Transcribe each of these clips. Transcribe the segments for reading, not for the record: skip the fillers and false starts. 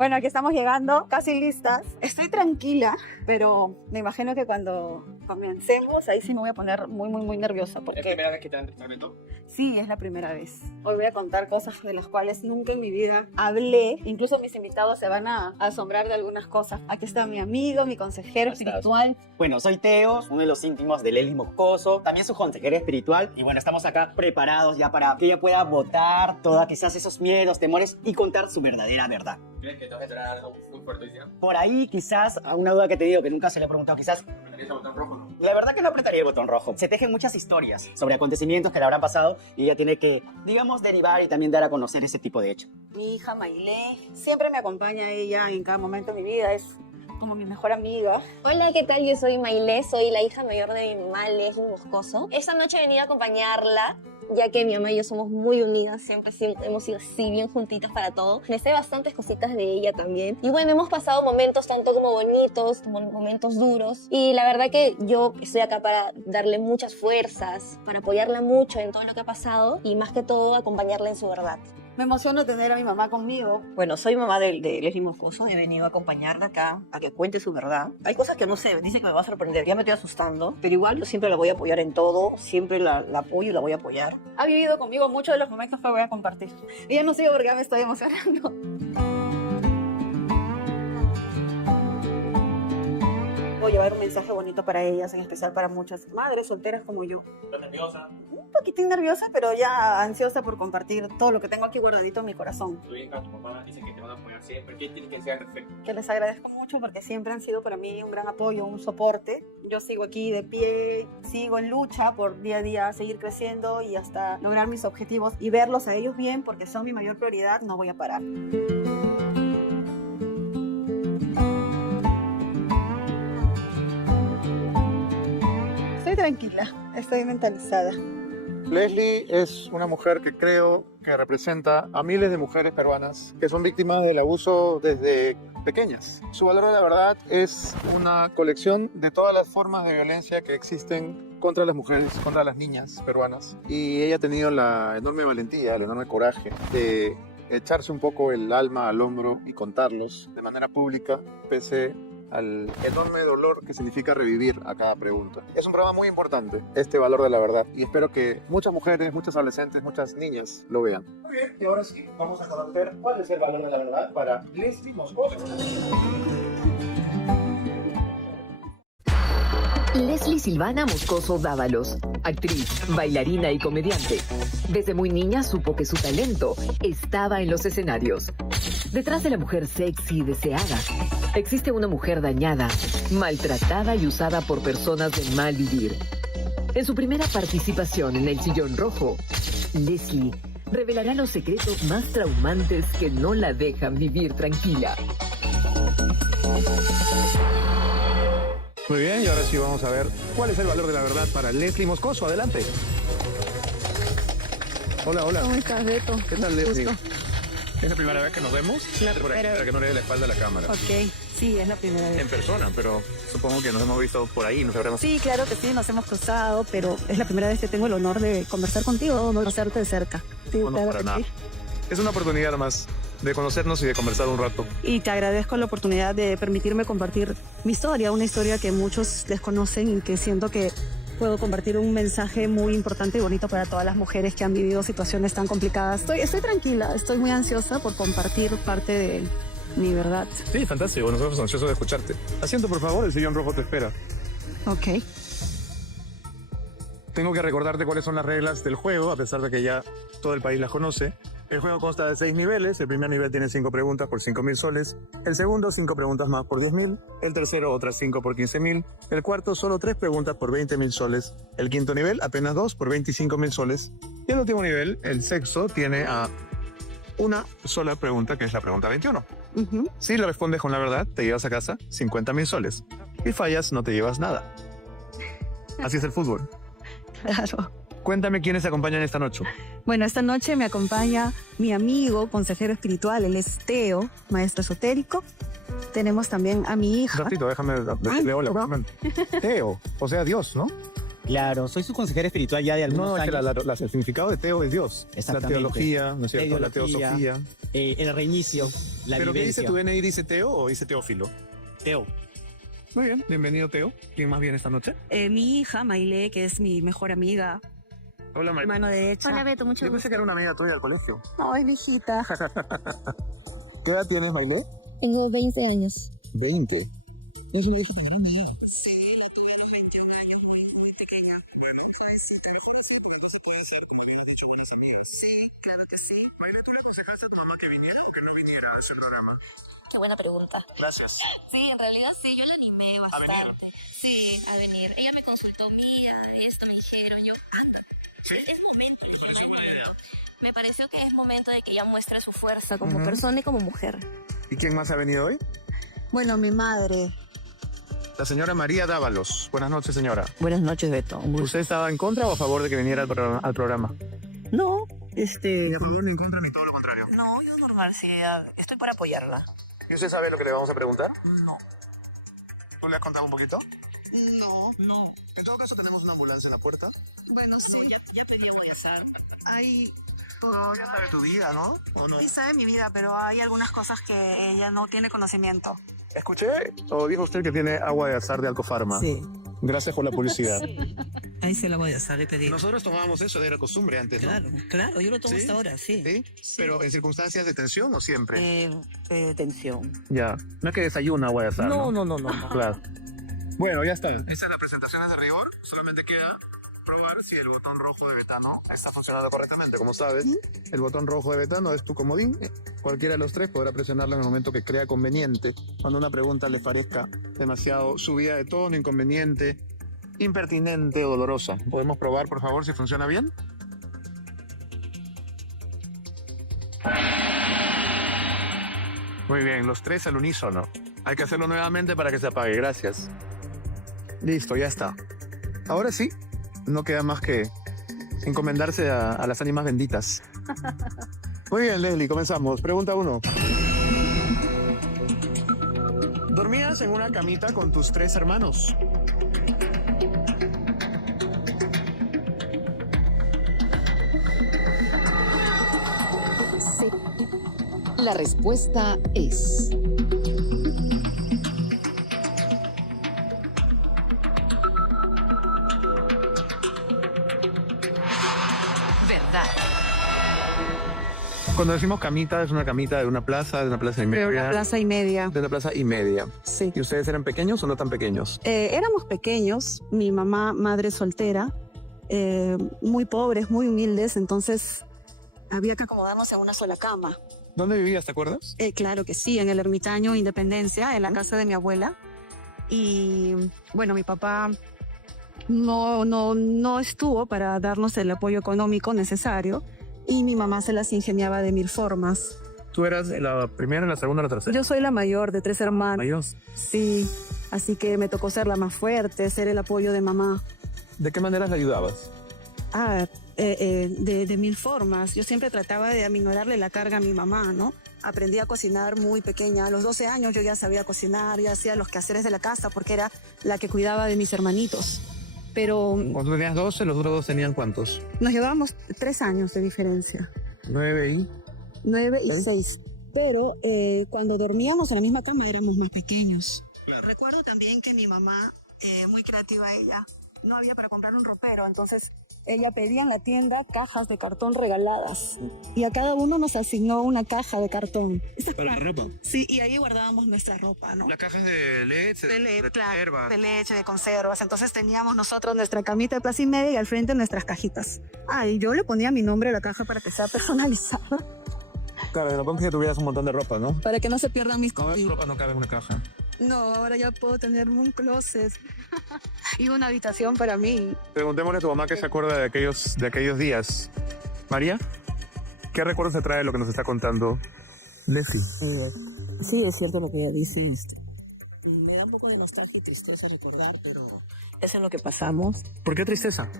Bueno, aquí estamos llegando, casi listas. Estoy tranquila, pero me imagino que cuando comencemos, ahí sí me voy a poner muy nerviosa. Porque... ¿Es la primera vez que te dan tratamiento? Sí, es la primera vez. Hoy voy a contar cosas de las cuales nunca en mi vida hablé. Incluso mis invitados se van a asombrar de algunas cosas. Aquí está mi amigo, mi consejero espiritual. Bueno, soy Teo, uno de los íntimos de Leslie Moscoso, también su consejero espiritual. Y bueno, estamos acá preparados ya para que ella pueda botar todos quizás esos miedos, temores y contar su verdadera verdad. ¿Crees que te vas a entrar algo muy fuerte hoy día? Por ahí quizás, una duda que te digo que nunca se le he preguntado, quizás... ¿Apretarías el botón rojo o no? La verdad que no apretaría el botón rojo. Se tejen muchas historias sobre acontecimientos que le habrán pasado y ella tiene que, digamos, derivar y también dar a conocer ese tipo de hechos. Mi hija Maile siempre me acompaña ella en cada momento de mi vida. Es como mi mejor amiga. Hola, ¿qué tal? Yo soy Maile, soy la hija mayor de mi mamá, Leslie Moscoso. Esta noche he venido a acompañarla, ya que mi mamá y yo somos muy unidas, siempre hemos sido así, bien juntitas para todo. Me sé bastantes cositas de ella también. Y bueno, hemos pasado momentos tanto como bonitos, como momentos duros. Y la verdad que yo estoy acá para darle muchas fuerzas, para apoyarla mucho en todo lo que ha pasado y más que todo acompañarla en su verdad. Me emociona tener a mi mamá conmigo. Bueno, soy mamá de Leslie Moscoso y he venido a acompañarla acá a que cuente su verdad. Hay cosas que no sé, dice que me va a sorprender, ya me estoy asustando, pero igual yo siempre la voy a apoyar en todo, siempre la apoyo y la voy a apoyar. Ha vivido conmigo muchos de los momentos que voy a compartir. Y ya no sé por qué me estoy emocionando. Voy a llevar un mensaje bonito para ellas, en especial para muchas madres solteras como yo. ¿Estás nerviosa? Un poquitín nerviosa, pero ya ansiosa por compartir todo lo que tengo aquí guardadito en mi corazón. Tu hija, tu mamá dicen que te van a apoyar siempre. ¿Qué tienes que decir al respecto? Que les agradezco mucho porque siempre han sido para mí un gran apoyo, un soporte. Yo sigo aquí de pie, sigo en lucha por día a día seguir creciendo y hasta lograr mis objetivos y verlos a ellos bien porque son mi mayor prioridad. No voy a parar. Estoy tranquila, estoy mentalizada. Leslie es una mujer que creo que representa a miles de mujeres peruanas que son víctimas del abuso desde pequeñas. Su valor de la verdad es una colección de todas las formas de violencia que existen contra las mujeres, contra las niñas peruanas. Y ella ha tenido la enorme valentía, el enorme coraje de echarse un poco el alma al hombro y contarlos de manera pública, pese al enorme dolor que significa revivir a cada pregunta. Es un programa muy importante, este valor de la verdad, y espero que muchas mujeres, muchas adolescentes, muchas niñas lo vean. Muy bien, y ahora sí, vamos a conocer cuál es el valor de la verdad para Leslie Moscoso. Leslie Silvana Moscoso Dávalos, actriz, bailarina y comediante. Desde muy niña supo que su talento estaba en los escenarios. Detrás de la mujer sexy y deseada, existe una mujer dañada, maltratada y usada por personas de mal vivir. En su primera participación en El Sillón Rojo, Leslie revelará los secretos más traumantes que no la dejan vivir tranquila. Muy bien, y ahora sí vamos a ver cuál es el valor de la verdad para Leslie Moscoso. Adelante. Hola, hola. ¿Cómo estás, Beto? ¿Qué tal, Leslie? Gusto. ¿Es la primera vez que nos vemos? Por aquí, para que no le dé la espalda a la cámara. Ok, sí, es la primera vez. En persona, pero supongo que nos hemos visto por ahí, nos habremos... Sí, claro que sí, nos hemos cruzado, pero es la primera vez que tengo el honor de conversar contigo, conocerte de cerca. Sí, No, claro para que nada. sí. Es una oportunidad más de conocernos y de conversar un rato. Y te agradezco la oportunidad de permitirme compartir mi historia, una historia que muchos desconocen y que siento que puedo compartir un mensaje muy importante y bonito para todas las mujeres que han vivido situaciones tan complicadas. Estoy tranquila, estoy muy ansiosa por compartir parte de mi verdad. Sí, fantástico, nosotros ansiosos de escucharte. Asiento, por favor, el sillón rojo te espera. Ok. Tengo que recordarte cuáles son las reglas del juego, a pesar de que ya todo el país las conoce. El juego consta de 6 niveles. El primer nivel tiene 5 preguntas por 5.000 soles. El segundo, 5 preguntas más por 10.000. El tercero, otras 5 por 15.000. El cuarto, solo 3 preguntas por 20.000 soles. El quinto nivel, apenas 2 por 25.000 soles. Y el último nivel, el sexto, tiene a una sola pregunta, que es la pregunta 21. Si la respondes con la verdad, te llevas a casa 50.000 soles. Y fallas, no te llevas nada. Así es el fútbol. Claro. Cuéntame quiénes te acompañan esta noche. Bueno, esta noche me acompaña mi amigo, consejero espiritual, él es Teo, maestro esotérico. Tenemos también a mi Un hija. ratito, déjame decirle hola. Teo, o sea, Dios, ¿no? Claro, soy su consejero espiritual ya de algunos No, es que años. el significado de Teo es Dios. La Exactamente. teología, ¿no es cierto? La Teología, teosofía. El reinicio, la ¿Pero qué vivencia. dice tu DNI? ¿Dice Teo o dice Teófilo? Teo. Muy bien, bienvenido Teo. ¿Quién más viene esta noche? Mi hija, Maile, que es mi mejor amiga. Hola María. Mano derecha. Hola Beto, mucho Yo pensé que era una amiga tuya del colegio. No, es mi hijita. ¿Qué edad tienes, Maile? Tengo 20 años. 20. Es una hijita grande. Qué buena pregunta. Gracias. Sí, en realidad sí, yo la animé bastante. Sí, a venir. Ella me consultó, mía, esto me dijeron, yo, anda. Es momento. Me pareció que es momento de que ella muestre su fuerza como persona y como mujer. ¿Y quién más ha venido hoy? Bueno, mi madre. La señora María Dávalos. Buenas noches, señora. Buenas noches, Beto. Un gusto. ¿Usted estaba en contra o a favor de que viniera al programa? No, Ni a favor ni en contra ni todo lo contrario. No, yo normal, sí, estoy para apoyarla. ¿Y usted sabe lo que le vamos a preguntar? No. ¿Tú le has contado un poquito? No. No. En todo caso, tenemos una ambulancia en la puerta. Bueno, sí. Ya pedí a Guayasar. Hay... Ya sabe tu vida, ¿no? ¿O no? Sí sabe mi vida, pero hay algunas cosas que ella no tiene conocimiento. Escuché o dijo usted que tiene agua de azar de Alcofarma. Sí. Gracias por la publicidad. Ahí se la Guayasar le pedí. Nosotros tomábamos eso, era costumbre antes, ¿no? Claro, yo lo tomo ¿Sí? hasta ahora, sí. ¿Sí? Pero en circunstancias de tensión o siempre. Tensión. Ya. No es que desayuna agua de azar. No. Claro. Bueno, ya está. Esta es la presentación de rigor. Solamente queda probar si el botón rojo de betano está funcionando correctamente. Como sabes, el botón rojo de betano es tu comodín. Cualquiera de los tres podrá presionarlo en el momento que crea conveniente. Cuando una pregunta le parezca demasiado subida de tono, inconveniente, impertinente o dolorosa. ¿Podemos probar, por favor, si funciona bien? Muy bien, los tres al unísono. Hay que hacerlo nuevamente para que se apague. Gracias. Listo, ya está. Ahora sí, no queda más que encomendarse a las ánimas benditas. Muy bien, Leslie, comenzamos. Pregunta 1. ¿Dormías en una camita con tus 3 hermanos? Sí. La respuesta es... verdad. Cuando decimos camita, es una camita de una plaza y media. De una plaza y media. De una plaza y media. Sí. ¿Y ustedes eran pequeños o no tan pequeños? Éramos pequeños, mi mamá, madre soltera, muy pobres, muy humildes, entonces había que acomodarnos en una sola cama. ¿Dónde vivías, te acuerdas? Claro que sí, en el Ermitaño Independencia, en la casa de mi abuela. Y bueno, mi papá no estuvo para darnos el apoyo económico necesario y mi mamá se las ingeniaba de mil formas. ¿Tú eras la primera, la segunda o la tercera? Yo soy la mayor de 3 hermanos. Mayor. Sí, así que me tocó ser la más fuerte, ser el apoyo de mamá. ¿De qué maneras la ayudabas? De mil formas. Yo siempre trataba de aminorarle la carga a mi mamá, ¿no? Aprendí a cocinar muy pequeña. A los 12 años yo ya sabía cocinar, ya hacía los quehaceres de la casa porque era la que cuidaba de mis hermanitos. Pero Cuando tenías 12, los otros dos tenían ¿cuántos? nos llevábamos 3 años de diferencia. 9 y... 9 y ¿Eh? 6. Pero cuando dormíamos en la misma cama éramos más pequeños. Recuerdo también que mi mamá, muy creativa ella, no había para comprar un ropero, entonces ella pedía en la tienda cajas de cartón regaladas y a cada uno nos asignó una caja de cartón. ¿Para la ropa? Sí, y ahí guardábamos nuestra ropa, ¿no? Las cajas de leche, Claro, de leche, de conservas. Entonces teníamos nosotros nuestra camita de plaza y media y al frente nuestras cajitas. Y yo le ponía mi nombre a la caja para que sea personalizada. Claro, lo pongo que tuvieras un montón de ropa, ¿no? Para que no se pierdan mis No, cosas. tu ropa no cabe en una caja. No, ahora ya puedo tener un closet y una habitación para mí. Preguntémosle a tu mamá qué se acuerda de aquellos días. María, ¿qué recuerdos te trae de lo que nos está contando Leslie? Sí, es cierto lo que ella dice. Me da un poco de nostalgia y tristeza recordar, pero eso es lo que pasamos. ¿Por qué tristeza?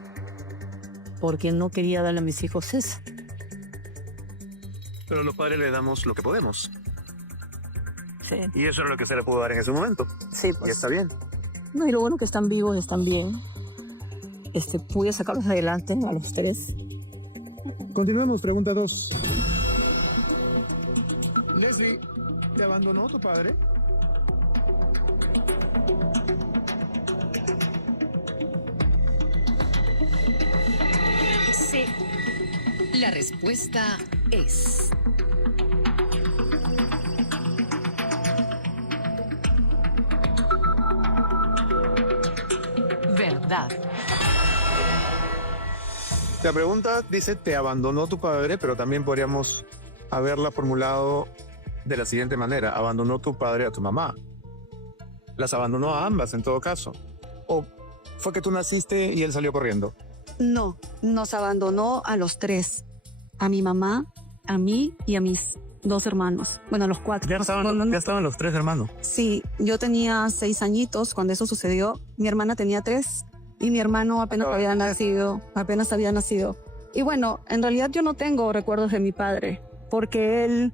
Porque no quería darle a mis hijos eso. Pero los padres le damos lo que podemos. Sí, Y eso es lo que se le pudo dar en ese momento. sí, Y pues. está bien. No, y lo bueno que están vivos, están bien. pude sacarlos adelante a los 3. Continuemos, pregunta 2. Leslie, ¿te abandonó tu padre? Sí. La respuesta es... verdad. La pregunta dice, ¿te abandonó tu padre? Pero también podríamos haberla formulado de la siguiente manera. ¿Abandonó tu padre a tu mamá? Las abandonó a ambas en todo caso. ¿O fue que tú naciste y él salió corriendo? No, nos abandonó a los 3. A mi mamá, a mí y a mis 2 hermanos. Bueno, a los 4. Ya estaban los 3 hermanos. Sí, yo tenía 6 añitos cuando eso sucedió. Mi hermana tenía 3 y mi hermano apenas había nacido. Y bueno, en realidad yo no tengo recuerdos de mi padre porque él,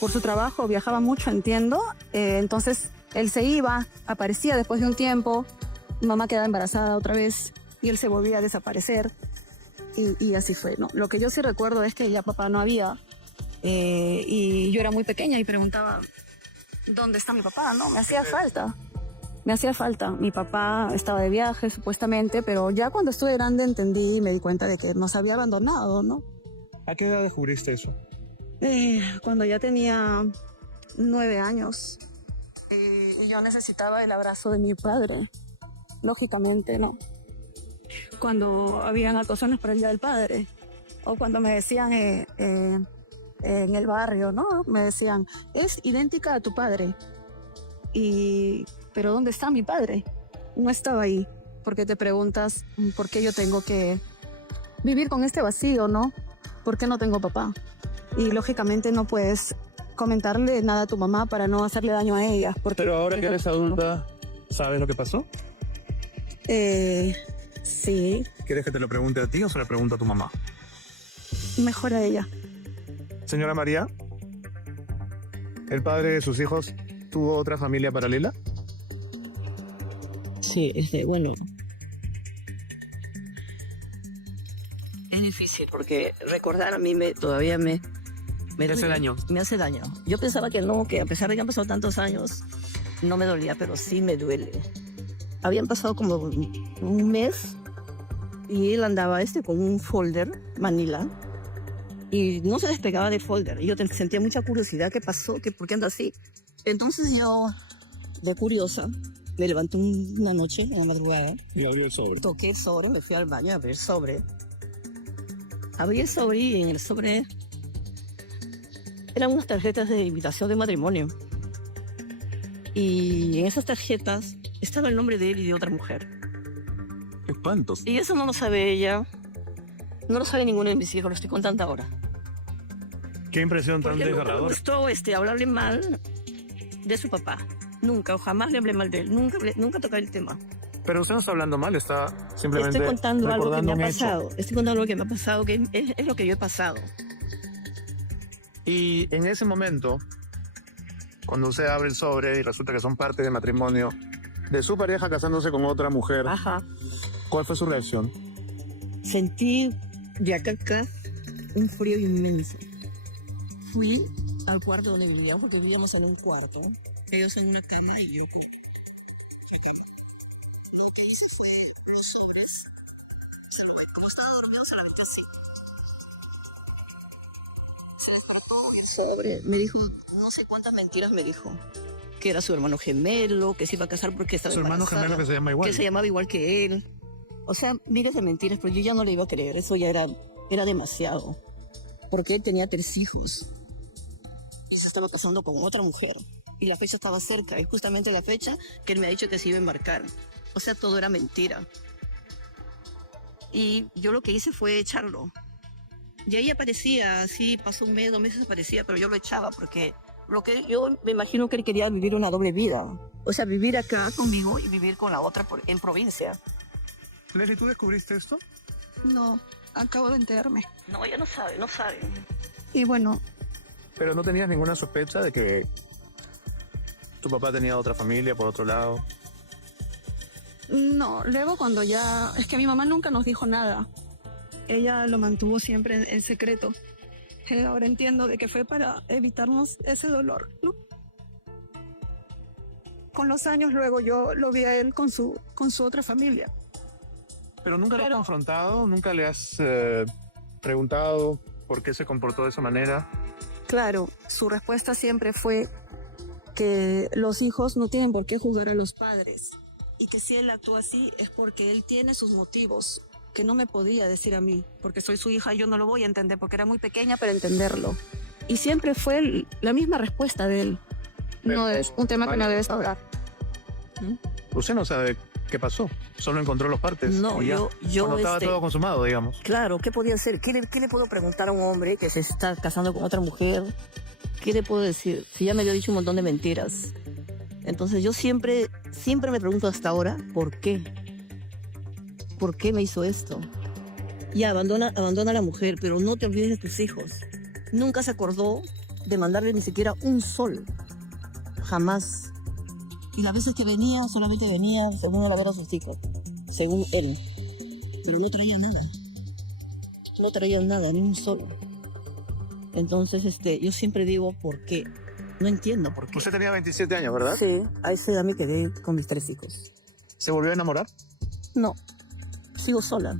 por su trabajo, viajaba mucho, entiendo. Entonces, él se iba, aparecía después de un tiempo. Mi mamá quedaba embarazada otra vez y él se volvía a desaparecer. Y así fue, ¿no? Lo que yo sí recuerdo es que ya papá no había. Y yo era muy pequeña y preguntaba, ¿dónde está mi papá? No, me hacía falta. Mi papá estaba de viaje, supuestamente, pero ya cuando estuve grande entendí y me di cuenta de que nos había abandonado, ¿no? ¿A qué edad descubriste eso? Cuando ya tenía 9 años. Y yo necesitaba el abrazo de mi padre. Lógicamente, ¿no? Cuando habían actuaciones para el Día del Padre. O cuando me decían en el barrio, ¿no? Me decían, es idéntica a tu padre. Pero ¿dónde está mi padre? No estaba ahí. Porque te preguntas, ¿por qué yo tengo que vivir con este vacío, no? ¿Por qué no tengo papá? Y lógicamente no puedes comentarle nada a tu mamá para no hacerle daño a ella. Pero ahora que eres adulta, ¿sabes lo que pasó? Sí, ¿Quieres que te lo pregunte a ti o se lo pregunto a tu mamá? mejor a ella. Señora María, ¿el padre de sus hijos tuvo otra familia paralela? Sí, bueno. Es difícil porque recordar a mí todavía me hace daño. Me hace daño. Yo pensaba que no, que a pesar de que han pasado tantos años, no me dolía, pero sí me duele. Habían pasado como un mes y él andaba con un folder, Manila, y no se despegaba del folder. Y yo sentía mucha curiosidad, ¿qué pasó? ¿Por qué anda así? Entonces yo, de curiosa, me levanté una noche en la madrugada. Y abrió el sobre. Toqué el sobre, me fui al baño a abrir el sobre. Abrí el sobre y en el sobre eran unas tarjetas de invitación de matrimonio. Y en esas tarjetas estaba el nombre de él y de otra mujer. ¡Qué espantos! Y eso no lo sabe ella, no lo sabe ninguno de mis hijos, lo estoy contando ahora. ¡Qué impresión tan Porque nunca me desgarradora! gustó hablarle mal de su papá. Nunca, o jamás le hablé mal de él, nunca toqué el tema. Pero usted no está hablando mal, está simplemente Estoy contando algo que me recordando ha un hecho. pasado. Estoy contando algo que me ha pasado, que es lo que yo he pasado. Y en ese momento, cuando usted abre el sobre y resulta que son parte del matrimonio de su pareja casándose con otra mujer, Ajá. ¿cuál fue su reacción? Sentí de acá a acá un frío inmenso. Fui al cuarto donde vivíamos, porque vivíamos en un cuarto. Ellos en una cama y yo con lo que hice fue los sobres. Como estaba dormido, se la metí así. Se despertó el sobre. Me dijo, no sé cuántas mentiras me dijo. Que era su hermano gemelo, que se iba a casar porque estaba Su hermano embarazada, gemelo que se llama igual. que se llamaba igual que él. O sea, miles de mentiras, pero yo ya no le iba a creer. Eso ya era demasiado. Porque él tenía 3 hijos. Él se estaba casando con otra mujer. Y la fecha estaba cerca. Es justamente la fecha que él me ha dicho que se iba a embarcar. O sea, todo era mentira. Y yo lo que hice fue echarlo. Y ahí aparecía, así pasó un mes, 2 meses aparecía, pero yo lo echaba porque yo me imagino que él quería vivir una doble vida. O sea, vivir acá conmigo y vivir con la otra en provincia. Leslie, ¿tú descubriste esto? No, acabo de enterarme. No, ella no sabe. Y bueno, Pero no tenías ninguna sospecha de que tu papá tenía otra familia por otro lado. No, luego cuando ya... Es que mi mamá nunca nos dijo nada. Ella lo mantuvo siempre en secreto. Ahora entiendo de que fue para evitarnos ese dolor, ¿no? Con los años luego yo lo vi a él con su otra familia. Pero nunca lo has confrontado, nunca le has preguntado por qué se comportó de esa manera. Claro, su respuesta siempre fue que los hijos no tienen por qué juzgar a los padres y que si él actúa así es porque él tiene sus motivos, que no me podía decir a mí, porque soy su hija y yo no lo voy a entender, porque era muy pequeña para entenderlo. Y siempre fue la misma respuesta de él. No es un tema que no debes hablar. Usted no sabe qué pasó, solo encontró los partes. No, o ya, yo cuando estaba todo consumado, digamos. Claro, ¿qué podía hacer? ¿Qué le puedo preguntar a un hombre que se está casando con otra mujer? ¿Qué le puedo decir? Si ya me había dicho un montón de mentiras. Entonces yo siempre me pregunto hasta ahora, ¿por qué? ¿Por qué me hizo esto? Ya, abandona a la mujer, pero no te olvides de tus hijos. Nunca se acordó de mandarle ni siquiera un sol. Jamás. Y las veces que venía, solamente venía según él a ver a sus hijos. Según él. Pero no traía nada. No traía nada, ni un sol. Entonces, yo siempre digo, ¿por qué? No entiendo por qué. Usted tenía 27 años, ¿verdad? Sí, a esa edad me quedé con mis 3 hijos. ¿Se volvió a enamorar? No, sigo sola.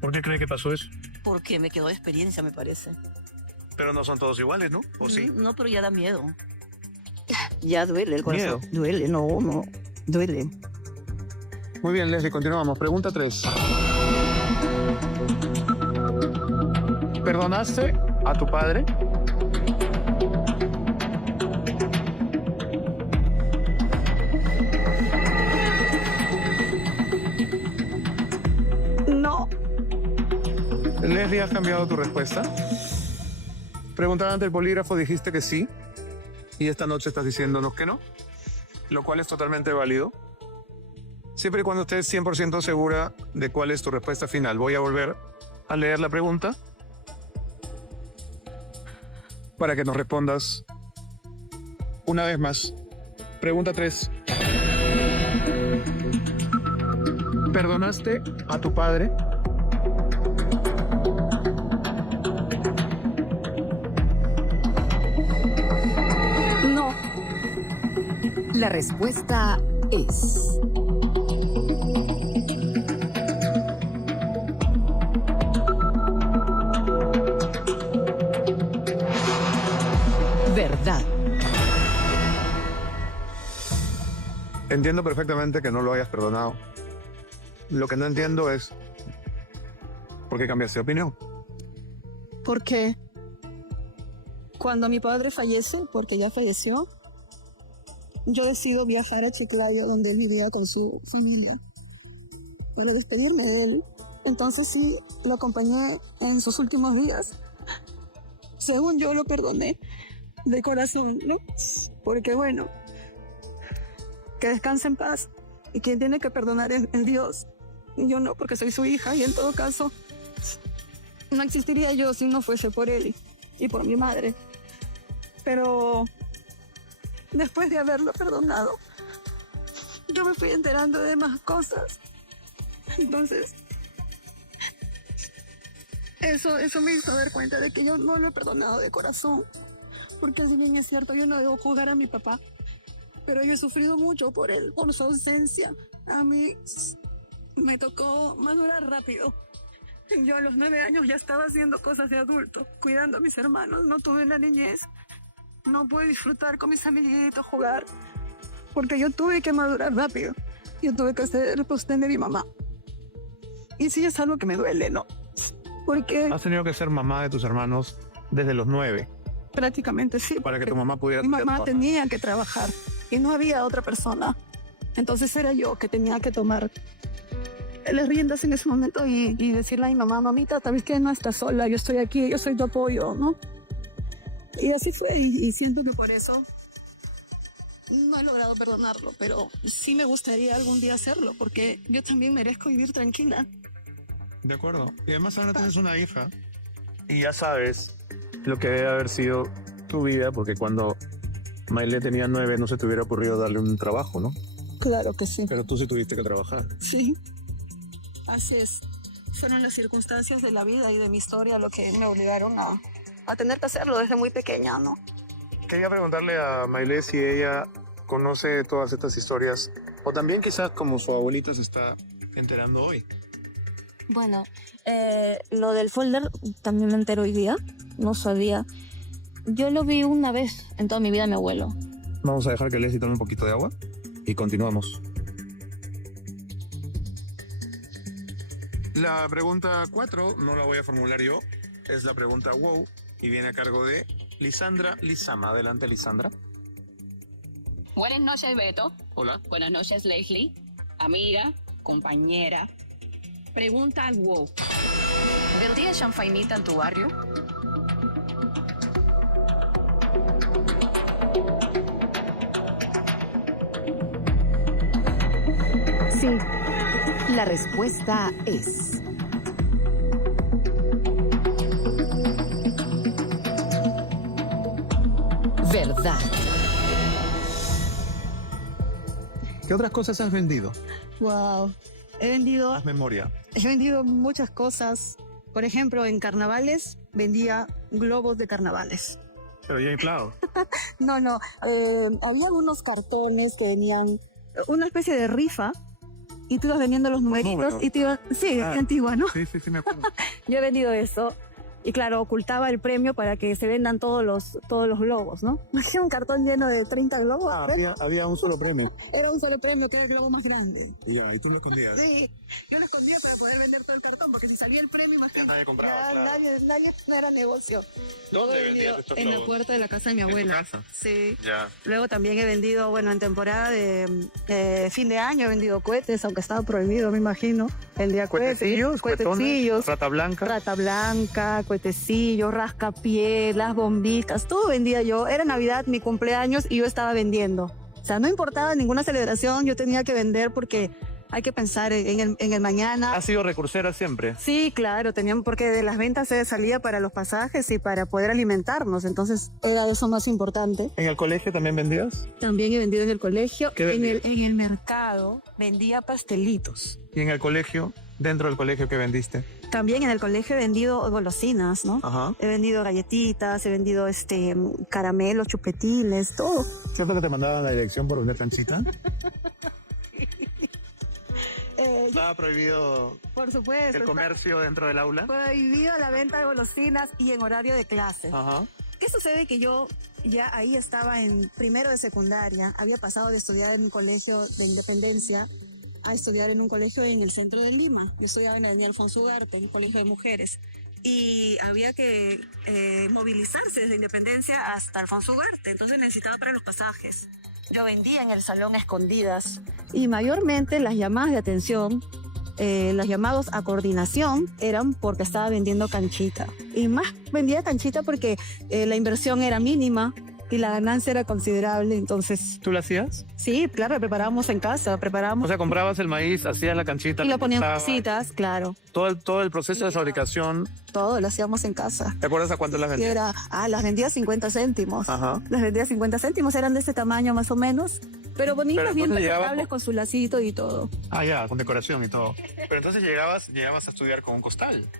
¿Por qué cree que pasó eso? Porque me quedó de experiencia, me parece. Pero no son todos iguales, ¿no? ¿O sí? No, pero ya da miedo. Ya duele el corazón. ¿Miedo? Duele, no, duele. Muy bien, Leslie, continuamos. Pregunta 3. ¿Perdonaste a tu padre? No. Leslie, ¿has cambiado tu respuesta? Preguntando ante el polígrafo dijiste que sí. Y esta noche estás diciéndonos que no. Lo cual es totalmente válido. Siempre y cuando estés 100% segura de cuál es tu respuesta final. Voy a volver a leer la pregunta para que nos respondas una vez más. Pregunta 3. ¿Perdonaste a tu padre? No. La respuesta es... verdad. Entiendo perfectamente que no lo hayas perdonado. Lo que no entiendo es por qué cambiaste de opinión. Porque cuando mi padre fallece, porque ya falleció, yo decido viajar a Chiclayo, donde él vivía con su familia, para despedirme de él. Entonces sí, lo acompañé en sus últimos días. Según yo lo perdoné de corazón, ¿no? Porque bueno, que descanse en paz. Y quien tiene que perdonar es Dios. Y yo no, porque soy su hija y en todo caso no existiría yo si no fuese por él y por mi madre. Pero después de haberlo perdonado, yo me fui enterando de más cosas. Entonces, eso me hizo dar cuenta de que yo no lo he perdonado de corazón. Porque si bien es cierto, yo no debo juzgar a mi papá, pero yo he sufrido mucho por él, por su ausencia. A mí me tocó madurar rápido. Yo a los 9 años ya estaba haciendo cosas de adulto, cuidando a mis hermanos. No tuve la niñez, no pude disfrutar con mis amiguitos, jugar, porque yo tuve que madurar rápido. Yo tuve que hacer el sostén de mi mamá. Y sí es algo que me duele, ¿no? Porque Has tenido que ser mamá de tus hermanos desde los 9. prácticamente sí. Para que tu mamá pudiera... Mi mamá tenía que trabajar y no había otra persona. Entonces era yo que tenía que tomar las riendas en ese momento y decirle a mi mamá, mamita, sabes que no estás sola, yo estoy aquí, yo soy tu apoyo, ¿no? Y así fue y siento que por eso no he logrado perdonarlo, pero sí me gustaría algún día hacerlo porque yo también merezco vivir tranquila. De acuerdo. Y además ahora tienes una hija y ya sabes lo que debe haber sido tu vida, porque cuando Maile tenía 9 no se te hubiera ocurrido darle un trabajo, ¿no? Claro que sí. Pero tú sí tuviste que trabajar. Sí, así es. Fueron las circunstancias de la vida y de mi historia lo que me obligaron a tener que hacerlo desde muy pequeña, ¿no? Quería preguntarle a Maile si ella conoce todas estas historias o también quizás como su abuelita se está enterando hoy. Bueno, lo del folder también me entero hoy día. No sabía. Yo lo vi una vez en toda mi vida, mi abuelo. Vamos a dejar que Leslie tome un poquito de agua y continuamos. La pregunta 4 no la voy a formular yo, es la pregunta wow y viene a cargo de Lisandra Lizama. Adelante, Lisandra. Buenas noches, Beto. Hola. Buenas noches, Leslie. Amira, compañera. Pregunta al WoW. ¿Vendía chanfainita en tu barrio? Sí, la respuesta es... verdad. ¿Qué otras cosas has vendido? Wow. He vendido Haz memoria. muchas cosas. Por ejemplo, en carnavales vendía globos de carnavales. Pero ya inflado. No, había unos cartones que venían, una especie de rifa, y tú ibas vendiendo los numeritos Números. y te ibas, sí, Ah. antigua, ¿no? Sí, me acuerdo. Yo he vendido eso. Y claro, ocultaba el premio para que se vendan todos los globos, ¿no? Imagina un cartón lleno de 30 globos. Había un solo premio. Era un solo premio, que era el globo más grande. Y tú lo escondías. Sí, yo lo escondía para poder vender todo el cartón, porque si salía el premio, imagínate. Nadie compraba, Ya, claro. nadie, no era negocio. ¿Dónde He vendías vendido estos en la globos? puerta de la casa de mi ¿En tu abuela. casa? Sí. Ya. Luego también he vendido, bueno, en temporada de fin de año he vendido cohetes, aunque estaba prohibido, me imagino. Vendía Cuetecillos, cuetecillos, rata blanca. rata blanca, cuetecillos, rascapié, las bombitas, todo vendía yo. Era Navidad, mi cumpleaños, y yo estaba vendiendo. O sea, no importaba ninguna celebración, yo tenía que vender porque hay que pensar en el mañana. ¿Has sido recursera siempre? Sí, claro, teníamos, porque de las ventas se salía para los pasajes y para poder alimentarnos, entonces era eso más importante. ¿En el colegio también vendías? También he vendido en el colegio. ¿Qué vendías? En el mercado vendía pastelitos. ¿Y en el colegio? ¿Dentro del colegio qué vendiste? También en el colegio he vendido golosinas, ¿no? Ajá. He vendido galletitas, he vendido caramelos, chupetines, todo. ¿Cierto que te mandaban a la dirección por vender canchita? ¿Estaba prohibido Por supuesto. el comercio dentro del aula? Prohibido la venta de golosinas y en horario de clase. Ajá. ¿Qué sucede? Que yo ya ahí estaba en primero de secundaria, había pasado de estudiar en un colegio de Independencia a estudiar en un colegio en el centro de Lima. Yo estudiaba en la Avenida Alfonso Ugarte, en un colegio de mujeres. Y había que movilizarse desde Independencia hasta Alfonso Ugarte, entonces necesitaba para los pasajes. Yo vendía en el salón a escondidas. Y mayormente las llamadas de atención, los llamados a coordinación, eran porque estaba vendiendo canchita. Y más vendía canchita porque la inversión era mínima y la ganancia era considerable, entonces... ¿Tú lo hacías? Sí, claro, la preparábamos en casa, O sea, comprabas el maíz, hacías la canchita. y lo ponían cortabas. cositas, claro. Todo el proceso de fabricación. Todo lo hacíamos en casa. ¿Te acuerdas a cuánto las Y vendías? era, las vendía 50 céntimos. Ajá. Las vendía 50 céntimos, eran de ese tamaño más o menos, pero bonitas, Pero bien entonces llegaba presentables, con su lacito y todo. Ah, ya, con decoración y todo. Pero entonces llegabas a estudiar con un costal.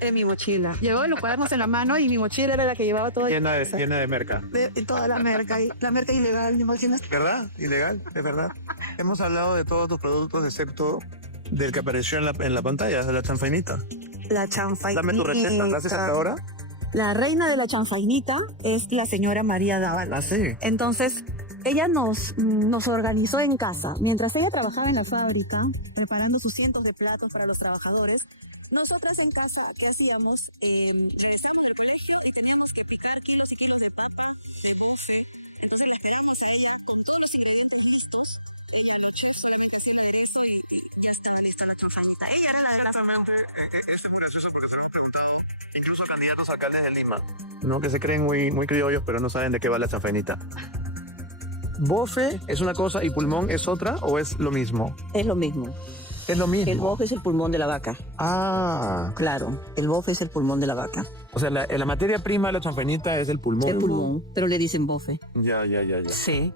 En mi mochila. Llevaba los cuadernos en la mano y mi mochila era la que llevaba todo. Llena de merca. Toda la merca, la merca ilegal, ¿me imaginas? ¿Verdad? Ilegal, es verdad. Hemos hablado de todos tus productos excepto del que apareció en la pantalla, de la chanfainita. La chanfainita. Dame tu receta, ¿la haces hasta ahora? La reina de la chanfainita es la señora María Dávalos. Ah, sí. Entonces, ella nos organizó en casa. Mientras ella trabajaba en la fábrica, preparando sus cientos de platos para los trabajadores, nosotras en casa, ¿qué hacíamos? Regresamos del colegio y teníamos que picar kilos y kilos de papa, de dulce. Entonces la pequeña se iba con todos los ingredientes listos. Ella la chef se iba a sellar eso y ya estaba lista la chanfainita. Ella era la de la Esto es muy gracioso porque se lo han preguntado incluso candidatos a alcaldes de Lima. No, que se creen muy criollos, pero no saben de qué va la chanfainita. ¿Bofe es una cosa y pulmón es otra o es lo mismo? Es lo mismo. Es lo mismo. El bofe es el pulmón de la vaca. Ah, Claro, el bofe es el pulmón de la vaca. o sea, la materia prima de la chanfainita es el pulmón. El pulmón, pero le dicen bofe. Ya. Sí.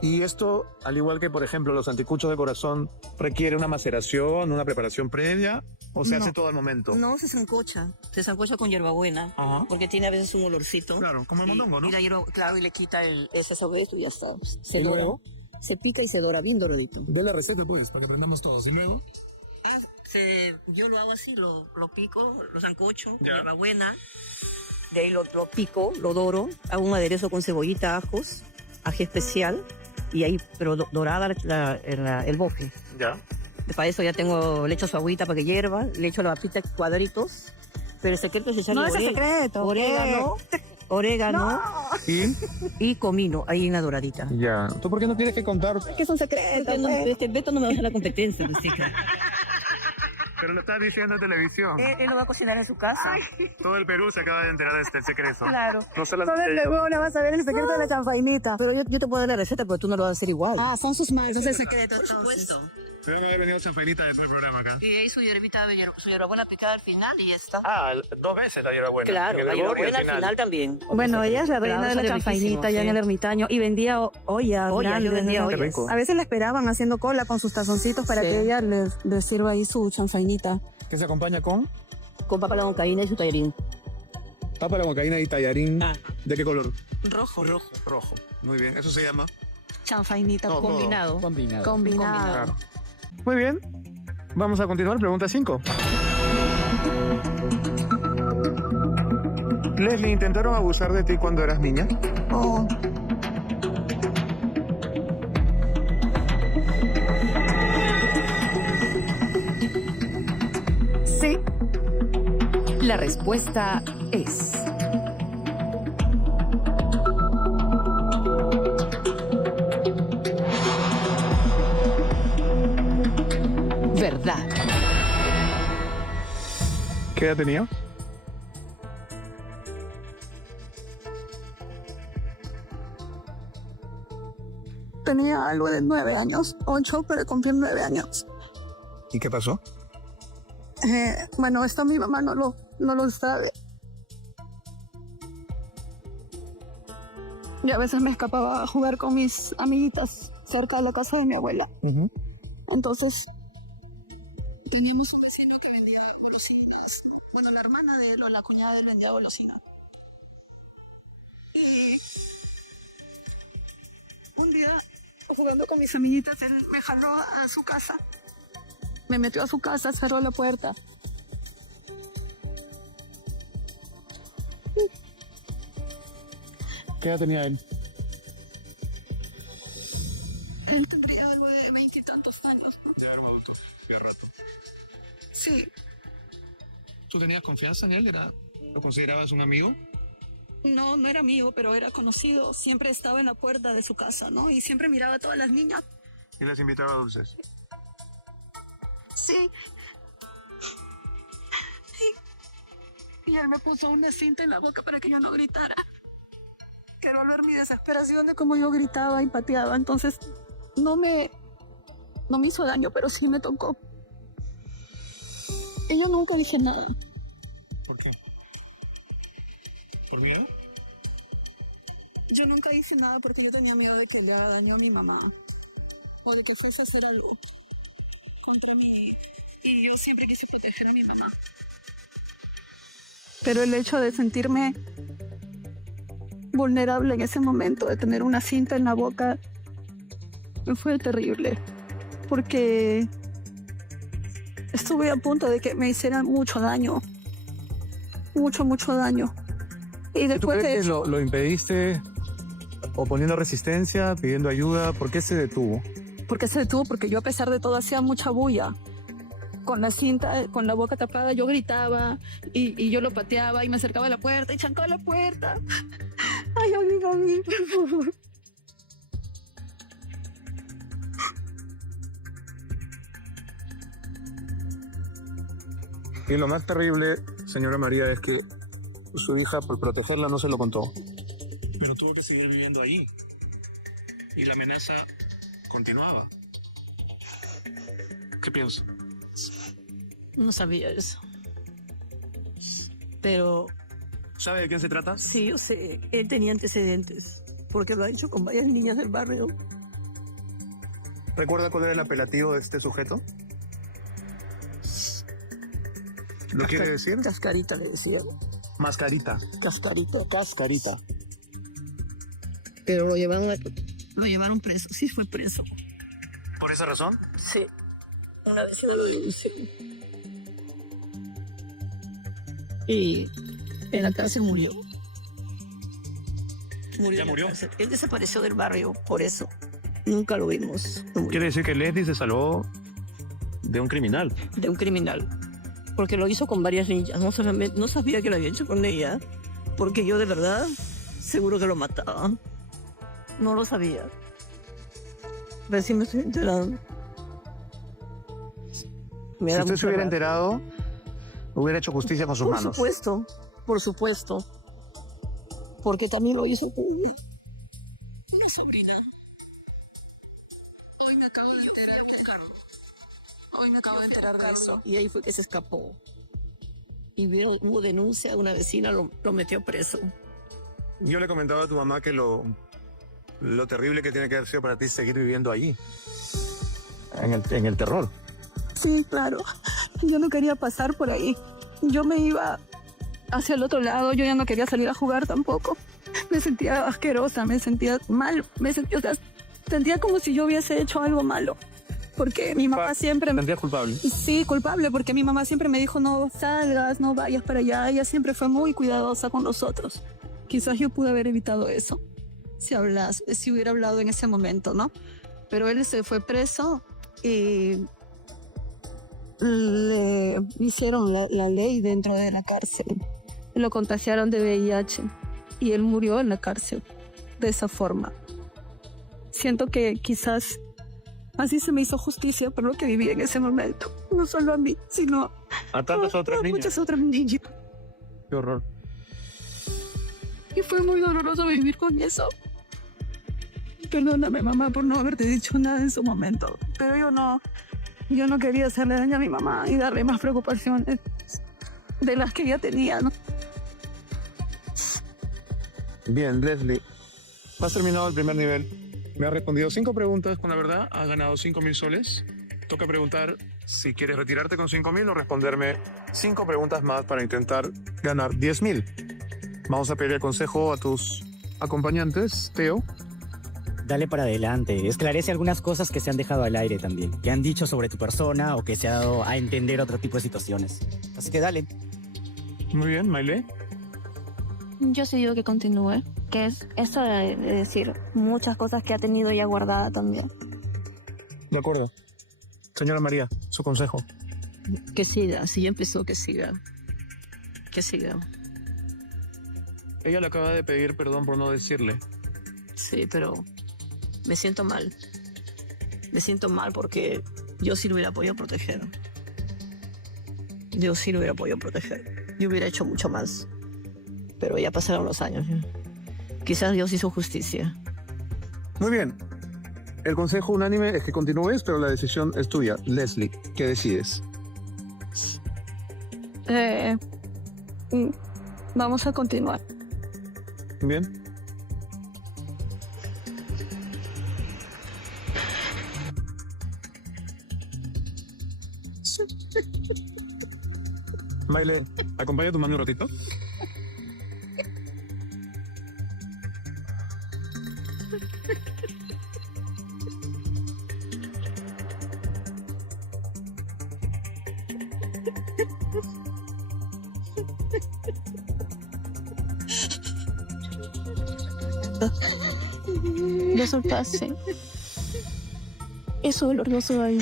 Y esto, al igual que, por ejemplo, los anticuchos de corazón, requiere una maceración, una preparación previa, o se No. hace todo al momento. No, se sancocha con hierbabuena, Ajá. porque tiene a veces un olorcito. Claro, como el mondongo, ¿no? Y la hierba, claro, y le quita ese saborito y ya está. Se ¿Y dora, luego? se pica y se dora bien doradito. De la receta, pues, para que aprendamos todos. ¿Y luego? Yo lo hago así, lo pico, lo sancocho con Ya. hierbabuena. De ahí lo pico, lo doro, hago un aderezo con cebollita, ajos, ají especial, y ahí, pero dorada el bofe. Ya. Para eso ya le echo su agüita para que hierva, le echo la papita en cuadritos, pero el secreto es echarle No es el secreto. orégano ¿Y? y comino, ahí en la doradita. Ya. ¿Tú por qué no tienes que contar? Que es un secreto. Porque no, pues. Beto no me va a hacer la competencia, chica. Pero lo estás diciendo en televisión. Él lo va a cocinar en su casa. Todo el Perú se acaba de enterar de este secreto. Claro. No Solo el solamente Perú le vas a ver el secreto de la chanfainita. Pero yo te puedo dar la receta, pero tú no lo vas a hacer igual. Ah, son sus manos, es el secreto. Por supuesto. deben haber venido chanfainita de ese programa acá. Y ahí su hierbabuena picada al final y ya está. Ah, 2 veces la hierbabuena. Claro, En el la hervor y hierbabuena al final también. Bueno, ella es la reina Claro, de la sale chanfainita riquísimo, ya en sí. el ermitaño y vendía ollas Ollas, yo grandes, vendía ¿no? ollas. Qué rico. A veces la esperaban haciendo cola con sus tazoncitos para Sí. que ella les sirva ahí su chanfainita. ¿Qué se acompaña con? Con papa a la huancaína y su tallarín. Papa a la huancaína y tallarín. Ah. ¿De qué color? Rojo. Rojo. Muy bien. ¿Eso se llama? Chanfainita No, Combinado. combinada. Claro. Muy bien. Vamos a continuar. Pregunta 5. Leslie, ¿intentaron abusar de ti cuando eras niña? Oh. Sí, La respuesta es verdad. ¿Qué edad tenía? tenía algo de 9 años, 8, pero cumplí 9 años. ¿Y qué pasó? Bueno, esto mi mamá no lo sabe. Y a veces me escapaba a jugar con mis amiguitas cerca de la casa de mi abuela. Entonces, teníamos un vecino que vendía golosinas. Bueno, la hermana de él o la cuñada de él vendía golosinas. Y un día, jugando con mis amiguitas, él me jaló a su casa. Me metió a su casa, cerró la puerta. ¿Qué edad tenía él? Él tendría algo de 20 y tantos años, ¿no? Ya era un adulto, ya rato. Sí, ¿Tú tenías confianza en él? ¿Lo considerabas un amigo? no era mío, pero era conocido. Siempre estaba en la puerta de su casa, ¿no? Y siempre miraba a todas las niñas. Y les invitaba a dulces. Sí. Y él me puso una cinta en la boca para que yo no gritara. Quiero ver mi desesperación de cómo yo gritaba y pateaba. Entonces, no me hizo daño, pero sí me tocó. Y yo nunca dije nada. ¿Por qué? ¿Por miedo? Yo nunca hice nada porque yo tenía miedo de que le haga daño a mi mamá. O de que fuese a hacer algo contra mí. Y yo siempre quise proteger a mi mamá. Pero el hecho de sentirme vulnerable en ese momento, de tener una cinta en la boca, fue terrible. Porque estuve a punto de que me hicieran mucho daño. Mucho daño. Y ¿Tú después crees de que lo impediste oponiendo resistencia, pidiendo ayuda? ¿Por qué se detuvo? ¿Por qué se detuvo? Porque yo a pesar de todo hacía mucha bulla. Con la cinta, con la boca tapada, yo gritaba y yo lo pateaba y me acercaba a la puerta y chancaba la puerta. Ay, amigo mío, por favor. Y lo más terrible, señora María, es que su hija, por protegerla, no se lo contó. Pero tuvo que seguir viviendo ahí. Y la amenaza continuaba. ¿Qué piensa? No sabía eso. Pero ¿Sabe de quién se trata? sí, yo sé, él tenía antecedentes, porque lo ha hecho con varias niñas del barrio. ¿Recuerda cuál era el apelativo de este sujeto? ¿Lo quiere decir? Cascarita le decía. Mascarita. Cascarita. Cascarita. Pero lo llevaron preso. Sí, fue preso. ¿Por esa razón? Sí. Una vecina lo denunció. Y en la cárcel murió. ¿Ya murió? Él desapareció del barrio por eso. Nunca lo vimos. No murió. Quiere decir que Leslie se salvó de un criminal. De un criminal. Porque lo hizo con varias niñas. No sabía que lo había hecho con ella. Porque yo de verdad seguro que lo mataba. No lo sabía. Recién me estoy enterando. Si usted se hubiera enterado, hubiera hecho justicia con sus manos. Por supuesto. Porque también lo hizo con una sobrina. Hoy me acabo de enterar de eso. Y ahí fue que se escapó. Y hubo denuncia, una vecina lo metió preso. Yo le comentaba a tu mamá que lo terrible que tiene que haber sido para ti seguir viviendo allí. En el terror. Sí, claro. Yo no quería pasar por ahí. Yo me iba hacia el otro lado. Yo ya no quería salir a jugar tampoco. Me sentía asquerosa, me sentía mal. Sentía como si yo hubiese hecho algo malo. Porque mi mamá siempre... ¿Te sentías culpable? Sí, culpable, porque mi mamá siempre me dijo, no salgas, no vayas para allá. Ella siempre fue muy cuidadosa con nosotros. Quizás yo pude haber evitado eso. Si hubiera hablado en ese momento, ¿no? Pero él se fue preso y le hicieron la ley dentro de la cárcel. Lo contagiaron de VIH y él murió en la cárcel de esa forma. Siento que quizás así se me hizo justicia por lo que viví en ese momento. No solo a mí, sino a tantas otras niñas. Muchas otras niñas. Qué horror. Y fue muy doloroso vivir con eso. Perdóname, mamá, por no haberte dicho nada en su momento. Pero yo no quería hacerle daño a mi mamá y darle más preocupaciones de las que ella tenía, ¿no? Bien, Leslie, has terminado el primer nivel. Me has respondido 5 preguntas con la verdad, has ganado 5.000 soles. Toca preguntar si quieres retirarte con 5.000 o responderme 5 preguntas más para intentar ganar 10.000. Vamos a pedir el consejo a tus acompañantes, Teo. Dale para adelante. Esclarece algunas cosas que se han dejado al aire también, que han dicho sobre tu persona o que se ha dado a entender otro tipo de situaciones. Así que dale. Muy bien, Maile. Yo sí digo que continúe, que es eso de decir muchas cosas que ha tenido ya guardada también. De acuerdo. Señora María, su consejo. Que siga, si ya empezó, que siga. Que siga. Ella le acaba de pedir perdón por no decirle. Sí, pero me siento mal. Me siento mal porque yo sí lo hubiera podido proteger. Yo hubiera hecho mucho más. Pero ya pasaron los años. Quizás Dios hizo justicia. Muy bien. El consejo unánime es que continúes, pero la decisión es tuya. Leslie, ¿qué decides? Vamos a continuar. Bien. Maile, ¿acompaña a tu mami un ratito? Lo soltaste. Eso doloroso ahí.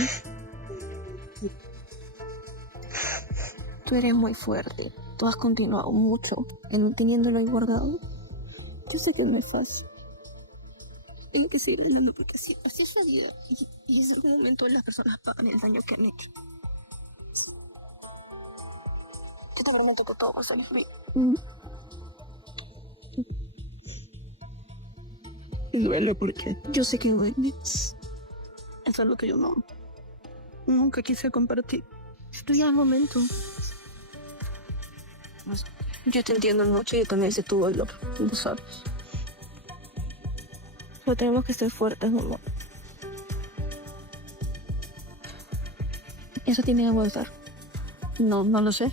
Tú eres muy fuerte. Tú has continuado mucho en teniéndolo ahí guardado. Yo sé que no es fácil. Tengo que seguir hablando porque así es la vida. Y en ese momento las personas pagan el daño que han hecho. Yo te prometo que todo va a salir bien. Y duele porque yo sé que duele. Eso es lo que yo nunca quise compartir. Estoy al momento. Yo te entiendo mucho y también sé tu dolor, tú sabes. Pero tenemos que ser fuertes, mamá. Eso tiene que gustar. No lo sé.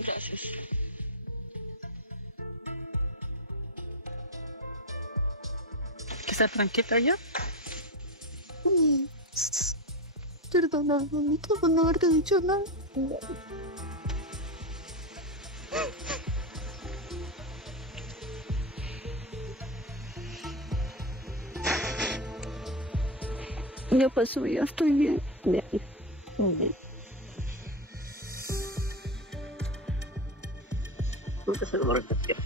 Gracias. ¿Que está tranquila ya? Perdona, mamita, por no haberte dicho nada. Ya pasó, ya estoy bien. Bien. Bien. Nunca se lo voy a repetir.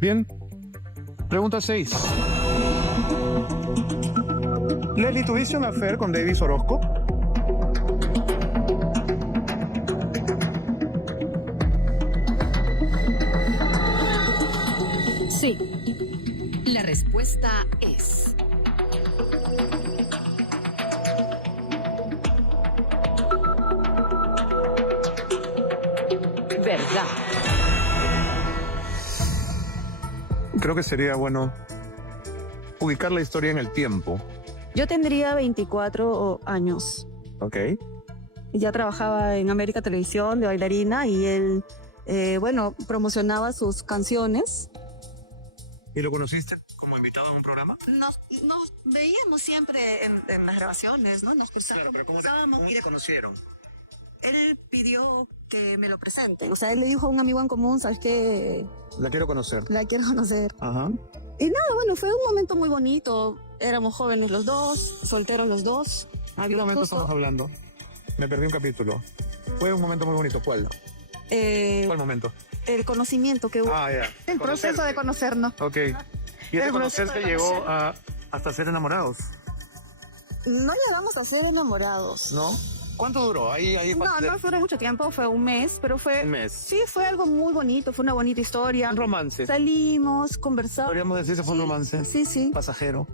Bien. Pregunta 6. Leslie, ¿tuviste una affair con Davis Orozco? Sí. La respuesta es... verdad. Creo que sería bueno ubicar la historia en el tiempo. Yo tendría 24 años. Ok. Ya trabajaba en América Televisión de bailarina y él, promocionaba sus canciones. ¿Y lo conociste como invitado a un programa? Nos veíamos siempre en las grabaciones, ¿no? Nos Claro, pero ¿cómo te conocieron? Él pidió que me lo presente. O sea, él le dijo a un amigo en común, ¿sabes qué? La quiero conocer. La quiero conocer. Ajá. Y nada, bueno, fue un momento muy bonito. Éramos jóvenes los dos, solteros los dos. ¿En qué momento estamos hablando? Me perdí un capítulo. Fue un momento muy bonito. ¿Cuál? ¿Cuál momento? El conocimiento que hubo. Ah, ya. El proceso de conocernos. Ok. Y ese conocerse llegó hasta ser enamorados, No llegamos a ser enamorados. ¿no? ¿Cuánto duró? No fue mucho tiempo, fue un mes, pero fue... Un mes. Sí, fue algo muy bonito, fue una bonita historia. Un romance. Salimos, conversamos. Podríamos decir que fue un romance. Sí. Pasajero.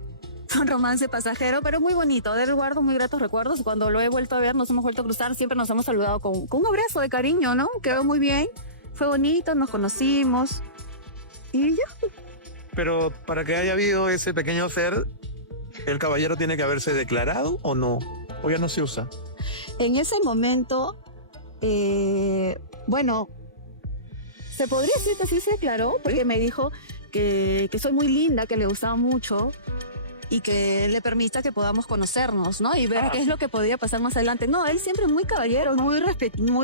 Fue un romance pasajero, pero muy bonito. De él guardo muy gratos recuerdos. Cuando lo he vuelto a ver, nos hemos vuelto a cruzar, siempre nos hemos saludado con un abrazo de cariño, ¿no? Quedó muy bien. Fue bonito, nos conocimos. Y ya. Pero para que haya habido ese pequeño affair, ¿el caballero tiene que haberse declarado o no? ¿O ya no se usa? En ese momento, se podría decir que sí se declaró, porque me dijo que soy muy linda, que le gustaba mucho y que le permita que podamos conocernos, ¿no? Y ver qué es lo que podría pasar más adelante. No, él siempre muy caballero, muy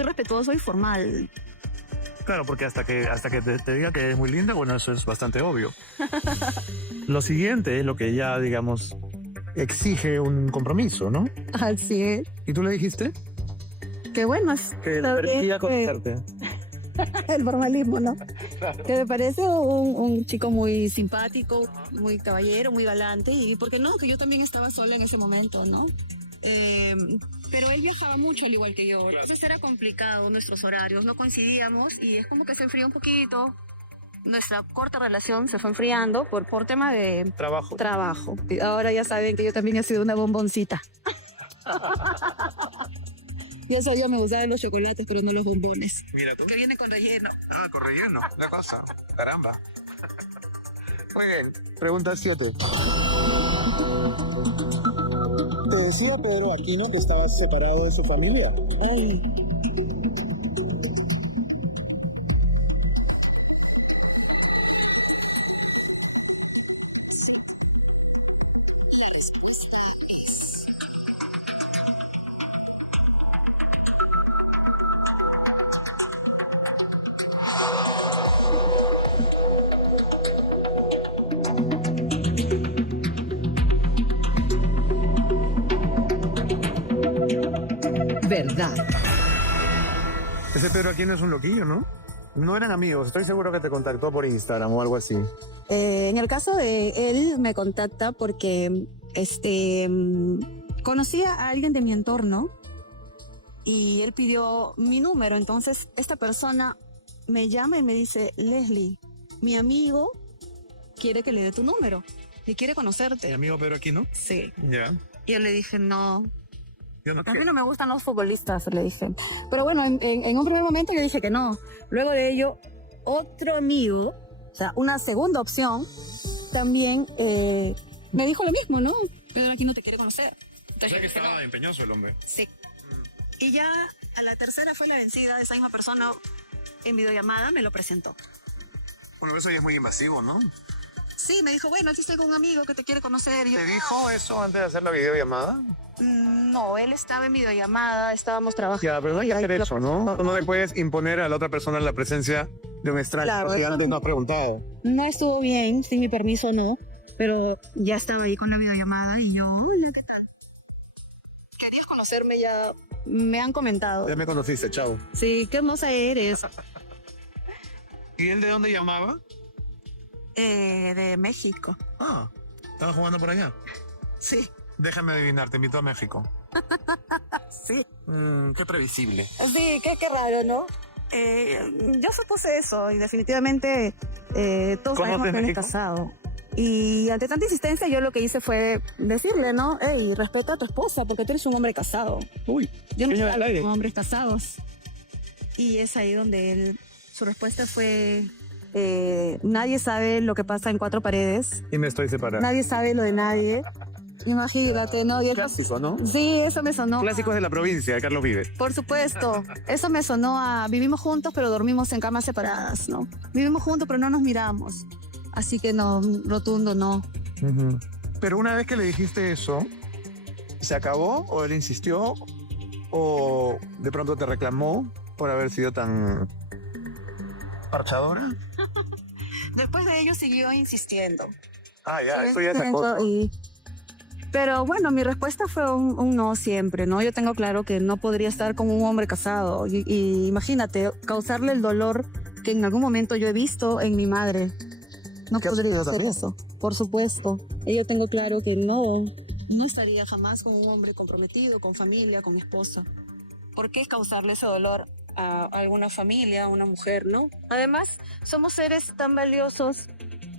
respetuoso y formal. Claro, porque hasta que te diga que es muy linda, bueno, eso es bastante obvio. Lo siguiente es lo que ya, digamos, exige un compromiso, ¿no? Así es. ¿Y tú le dijiste? Que bueno, es Que permitía conocerte. el formalismo, ¿no? Claro. Que me parece un chico muy simpático, muy caballero, muy galante. Y por qué no, que yo también estaba sola en ese momento, ¿no? Pero él viajaba mucho al igual que yo. Entonces era complicado, nuestros horarios no coincidíamos y es como que se enfrió un poquito. Nuestra corta relación se fue enfriando por tema de trabajo. Y ahora ya saben que yo también he sido una bomboncita. Yo me gustaba de los chocolates, pero no los bombones. Mira tú. Que viene con relleno. Ah, con relleno. Una cosa. Caramba. Muy bien. Pregunta 7. Te decía Pedro Aquino que estabas separado de su familia. Verdad. Ese Pedro Aquino es un loquillo, ¿no? No eran amigos. Estoy seguro que te contactó por Instagram o algo así. En el caso de él, me contacta porque conocía a alguien de mi entorno y él pidió mi número. Entonces, esta persona me llama y me dice, Leslie, mi amigo quiere que le dé tu número y quiere conocerte. Mi amigo Pedro Aquino. Sí. Ya. Y yo le dije, no. Yo no A mí no me gustan los futbolistas, le dije. Pero bueno, en un primer momento le dije que no. Luego de ello, otro amigo, o sea, una segunda opción, también me dijo lo mismo, ¿no? Pedro Aquino te quiere conocer. O sea que estaba empeñoso el hombre. Sí. Y ya a la tercera fue la vencida, esa misma persona en videollamada me lo presentó. Bueno, eso ya es muy invasivo, ¿no? Sí, me dijo, bueno, aquí estoy con un amigo que te quiere conocer. Y yo, ¿Te dijo eso antes de hacer la videollamada? No, él estaba en videollamada, estábamos trabajando. Ya, pero no hay que hacer eso, ¿no? No le puedes imponer a la otra persona la presencia de un extraño. Claro, porque antes no has preguntado. No estuvo bien, sin mi permiso no, pero ya estaba ahí con la videollamada y yo, hola, ¿qué tal? ¿Querías conocerme? Ya me han comentado. Ya me conociste, chao. Sí, qué hermosa eres. ¿Y él de dónde llamaba? De México. Ah, ¿estaba jugando por allá? Sí. Déjame adivinar, te invitó a México. Sí. Qué previsible. Sí, qué raro, ¿no? Yo supuse eso y definitivamente todos sabemos que él es casado. Y ante tanta insistencia yo lo que hice fue decirle, ¿no? Hey, respeta a tu esposa porque tú eres un hombre casado. Uy, yo no al hablo aire. con hombres casados. Y es ahí donde su respuesta fue, nadie sabe lo que pasa en cuatro paredes. Y me estoy separando. Nadie sabe lo de nadie. Imagínate, ¿no? Y él, clásico, ¿no? Sí, eso me sonó. Clásicos de la provincia, de Carlos Vives. Por supuesto, eso me sonó a vivimos juntos pero dormimos en camas separadas, ¿no? Vivimos juntos pero no nos miramos. Así que no, rotundo no. Pero una vez que le dijiste eso, ¿se acabó o él insistió o de pronto te reclamó por haber sido tan parchadora? Después de ello siguió insistiendo. Ah, ya, Sí, eso ya es acoso. Pero bueno, mi respuesta fue un no siempre, ¿no? Yo tengo claro que no podría estar con un hombre casado. Y imagínate, causarle el dolor que en algún momento yo he visto en mi madre. No podría hacer eso, por supuesto. Y yo tengo claro que no estaría jamás con un hombre comprometido, con familia, con mi esposa. ¿Por qué causarle ese dolor a alguna familia, a una mujer, no? Además, somos seres tan valiosos,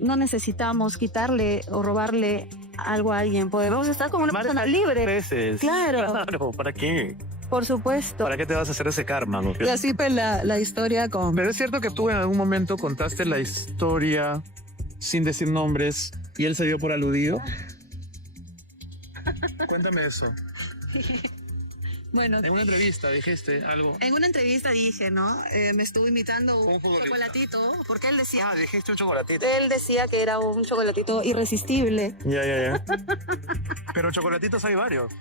no necesitamos quitarle o robarle algo a alguien. Podemos estar como una persona libre. Veces. Claro. Claro, ¿para qué? Por supuesto. ¿Para qué te vas a hacer ese karma? ¿No? Y así pues la historia con... Pero es cierto que tú en algún momento contaste la historia sin decir nombres y él se dio por aludido. Cuéntame eso. Bueno, En una entrevista dijiste algo. en una entrevista dije, ¿no? Me estuvo imitando un chocolatito, porque él decía... Ah, dijiste un chocolatito. Él decía que era un chocolatito irresistible. Ya. Pero chocolatitos hay varios.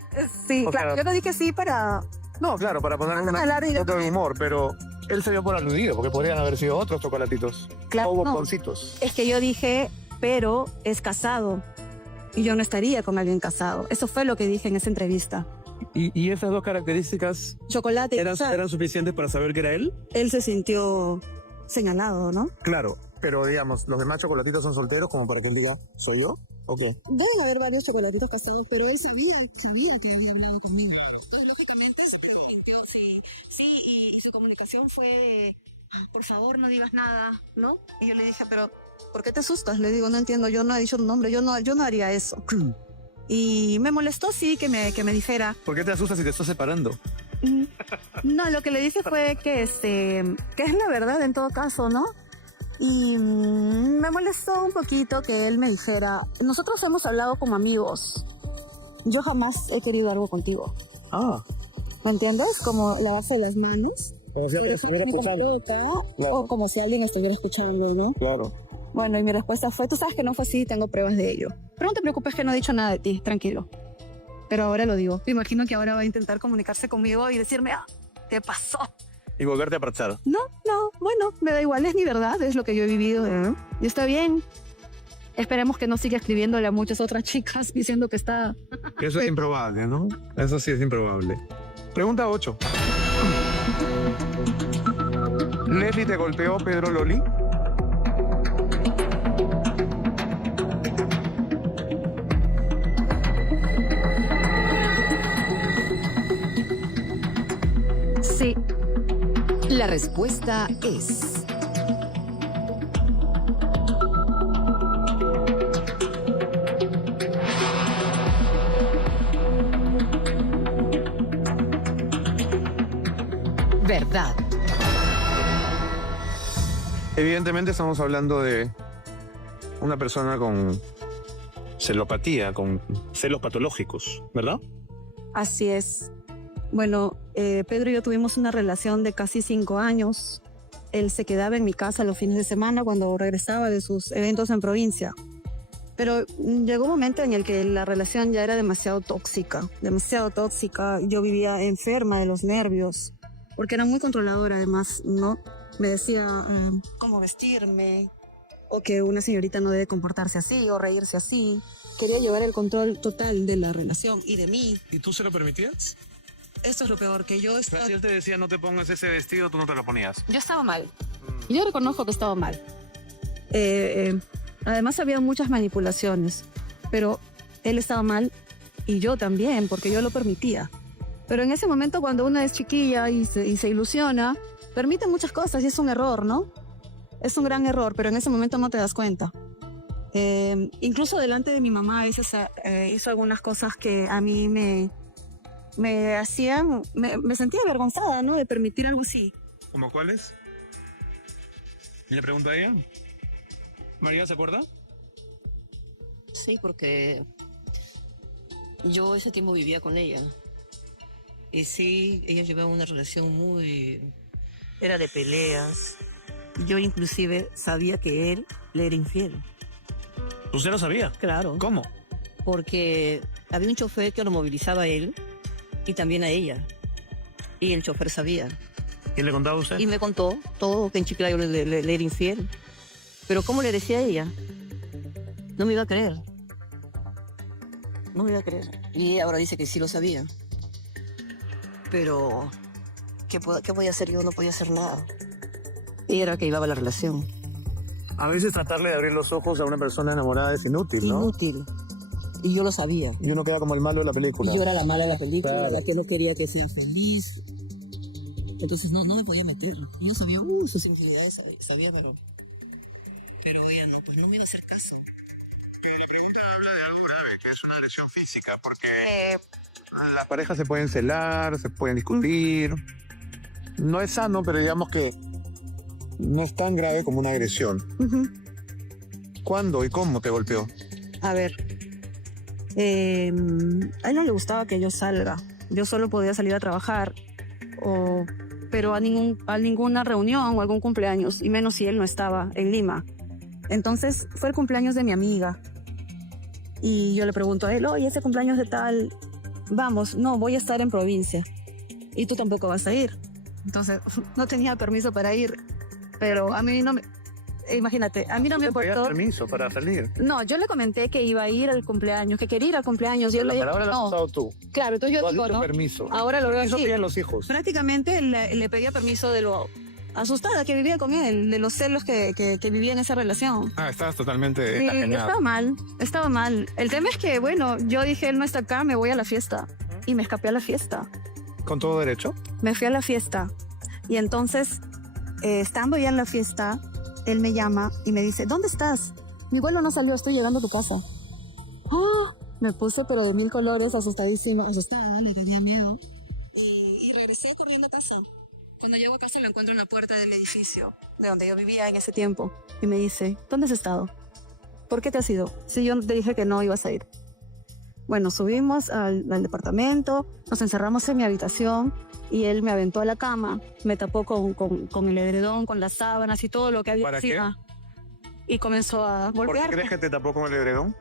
Sí, O claro, sea- yo no dije sí para... No, claro, para poner Hablar un directo. poco de humor, pero él se dio por aludido, porque podrían haber sido otros chocolatitos. Claro, O no. bomboncitos. Es que yo dije, pero es casado. Y yo no estaría con alguien casado. Eso fue lo que dije en esa entrevista. ¿Y esas dos características Chocolate. o sea, eran suficientes para saber que era él? él se sintió señalado, ¿no? Claro, pero digamos, los demás chocolatitos son solteros como para que él diga, ¿soy yo? ¿O qué? Deben haber varios chocolatitos casados, pero él sabía que había hablado conmigo. Entonces, lógicamente, se sintió, sí, y su comunicación fue, por favor, no digas nada, ¿no? Y yo le dije, pero, ¿por qué te asustas? Le digo, no entiendo, yo no he dicho tu nombre, yo no haría eso. Y me molestó, sí, que me dijera. ¿Por qué te asustas si te estás separando? No, lo que le dije fue que es la verdad en todo caso, ¿no? Y me molestó un poquito que él me dijera, nosotros hemos hablado como amigos, yo jamás he querido algo contigo. Ah. ¿Me entiendes? Como lavarse las manos. Como si alguien estuviera escuchando. O como si alguien estuviera escuchando, ¿no? Claro. Bueno, y mi respuesta fue, tú sabes que no fue así, tengo pruebas de ello. Pero no te preocupes que no he dicho nada de ti, tranquilo. Pero ahora lo digo. Me imagino que ahora va a intentar comunicarse conmigo y decirme, ¿qué pasó? Y volverte a parchar. No, bueno, me da igual, es mi verdad, es lo que yo he vivido. Y está bien. Esperemos que no siga escribiéndole a muchas otras chicas diciendo que está... Eso es improbable, ¿no? Eso sí es improbable. Pregunta 8. ¿Leslie te golpeó, Pedro Loli? Sí. La respuesta es verdad. Evidentemente estamos hablando de una persona con celopatía, con celos patológicos, ¿verdad? Así es. Bueno, Pedro y yo tuvimos una relación de casi 5 años. Él se quedaba en mi casa los fines de semana cuando regresaba de sus eventos en provincia. Pero llegó un momento en el que la relación ya era demasiado tóxica, demasiado tóxica. Yo vivía enferma de los nervios, porque era muy controladora además, ¿no? Me decía cómo vestirme, o que una señorita no debe comportarse así, o reírse así. Quería llevar el control total de la relación y de mí. ¿Y tú se lo permitías? Esto es lo peor, que yo Si él te decía no te pongas ese vestido, tú no te lo ponías. Yo estaba mal. Yo reconozco que estaba mal. Además había muchas manipulaciones, pero él estaba mal y yo también, porque yo lo permitía. Pero en ese momento cuando una es chiquilla y se ilusiona, permite muchas cosas y es un error, ¿no? Es un gran error, pero en ese momento no te das cuenta. Incluso delante de mi mamá a veces hizo algunas cosas que a mí me hacían, me sentía avergonzada, ¿no? De permitir algo así. ¿Cómo cuáles? ¿Y le pregunta a ella? ¿María se acuerda? Sí, porque yo ese tiempo vivía con ella. Y sí, ella llevaba una relación muy... Era de peleas. Yo inclusive sabía que él le era infiel. ¿Usted lo sabía? Claro. ¿Cómo? Porque había un chofer que lo movilizaba a él y también a ella. Y el chofer sabía. ¿Y le contaba a usted? Y me contó todo, que en Chiclayo le era infiel. Pero ¿cómo le decía a ella? No me iba a creer. No me iba a creer. Y ahora dice que sí lo sabía. Pero, ¿qué podía hacer yo? No podía hacer nada. Ella era la que llevaba la relación. A veces tratarle de abrir los ojos a una persona enamorada es inútil, ¿no? Inútil. Y yo lo sabía. Y uno queda como el malo de la película. Y yo era la mala de la película, la que no quería que sea feliz. Entonces no me podía meter. Yo sabía, sus infidelidades, sabía, pero ella no me iba a hacer caso. Que la pregunta habla de algo grave, que es una agresión física, porque las parejas se pueden celar, se pueden discutir. No es sano, pero digamos que no es tan grave como una agresión. ¿Cuándo y cómo te golpeó? A ver, a él no le gustaba que yo salga. Yo solo podía salir a trabajar, pero a ninguna reunión o algún cumpleaños, y menos si él no estaba en Lima. Entonces fue el cumpleaños de mi amiga y yo le pregunto a él, oye, ese cumpleaños de tal, vamos, no, voy a estar en provincia y tú tampoco vas a ir. Entonces no tenía permiso para ir, pero a mí no me... Imagínate, a mí no me importó. Permiso para salir. No, yo le comenté que iba a ir al cumpleaños, que quería ir al cumpleaños. Y él Pero ahora lo has no. usado tú. Claro, entonces yo Tú has digo, dicho ¿no? permiso. Ahora lo veo Eso así. piden los hijos. Prácticamente le pedía permiso de lo asustada que vivía con él, de los celos que vivía en esa relación. Ah, estabas totalmente Sí, enajenado. estaba mal. El tema es que, bueno, yo dije, él no está acá, me voy a la fiesta. Y me escapé a la fiesta. ¿Con todo derecho? Me fui a la fiesta. Y entonces, estando ya en la fiesta, él me llama y me dice, ¿dónde estás? Mi vuelo no salió, estoy llegando a tu casa. ¡Oh! Me puse pero de 1000 colores, asustadísima, asustada, le tenía miedo. Y regresé corriendo a casa. Cuando llego a casa lo encuentro en la puerta del edificio, de donde yo vivía en ese tiempo. Y me dice, ¿dónde has estado? ¿Por qué te has ido? Si yo te dije que no ibas a ir. Bueno, subimos al departamento, nos encerramos en mi habitación y él me aventó a la cama, me tapó con el edredón, con las sábanas y todo lo que había ¿Para encima. Y comenzó a ¿Por qué golpearme crees que te tapó con el edredón?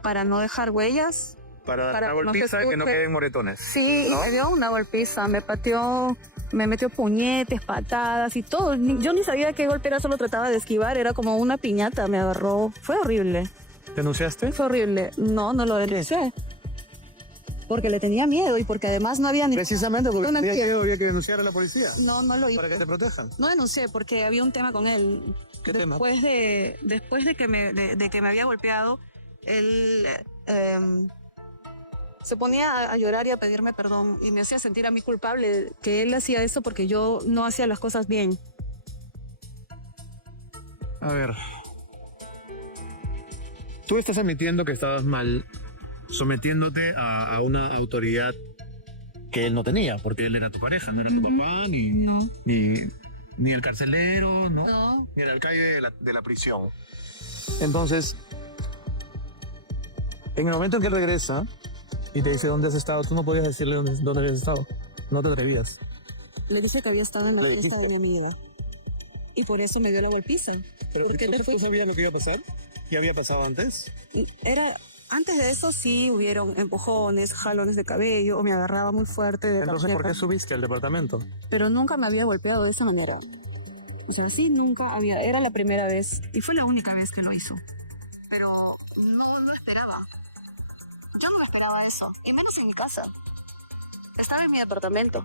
para no dejar huellas. Para dar Para una no se golpiza que no escuche. queden moretones. Sí, ¿no? me dio una golpiza, me pateó, me metió puñetes, patadas y todo. Yo ni sabía qué golpe era, solo trataba de esquivar, era como una piñata, me agarró. Fue horrible. ¿Denunciaste? Fue horrible. No lo denuncié. Porque le tenía miedo y porque además no había ni... Precisamente porque No tenía entiendo. miedo, había que denunciar a la policía. No lo hice. Para que te protejan. No denuncié porque había un tema con él. ¿Qué tema? Después de que me había golpeado, él se ponía a llorar y a pedirme perdón y me hacía sentir a mí culpable que él hacía eso porque yo no hacía las cosas bien. A ver. Tú estás admitiendo que estabas mal, sometiéndote a una autoridad que él no tenía, porque él era tu pareja, no era tu papá, ni el carcelero, ¿no? Ni el alcaide de la prisión. Entonces, en el momento en que él regresa y te dice dónde has estado, tú no podías decirle dónde habías estado. No te atrevías. Le dije que había estado en la fiesta de mi amiga. Y por eso me dio la golpiza. ¿Pero tú sabías lo que iba a pasar? ¿Ya había pasado antes? Antes de eso sí hubieron empujones, jalones de cabello, o me agarraba muy fuerte. Entonces, ¿por qué subiste al departamento? Pero nunca me había golpeado de esa manera. O sea, sí, nunca había. Era la primera vez. Y fue la única vez que lo hizo. Pero no esperaba. Yo no me esperaba eso. Y menos en mi casa. Estaba en mi departamento.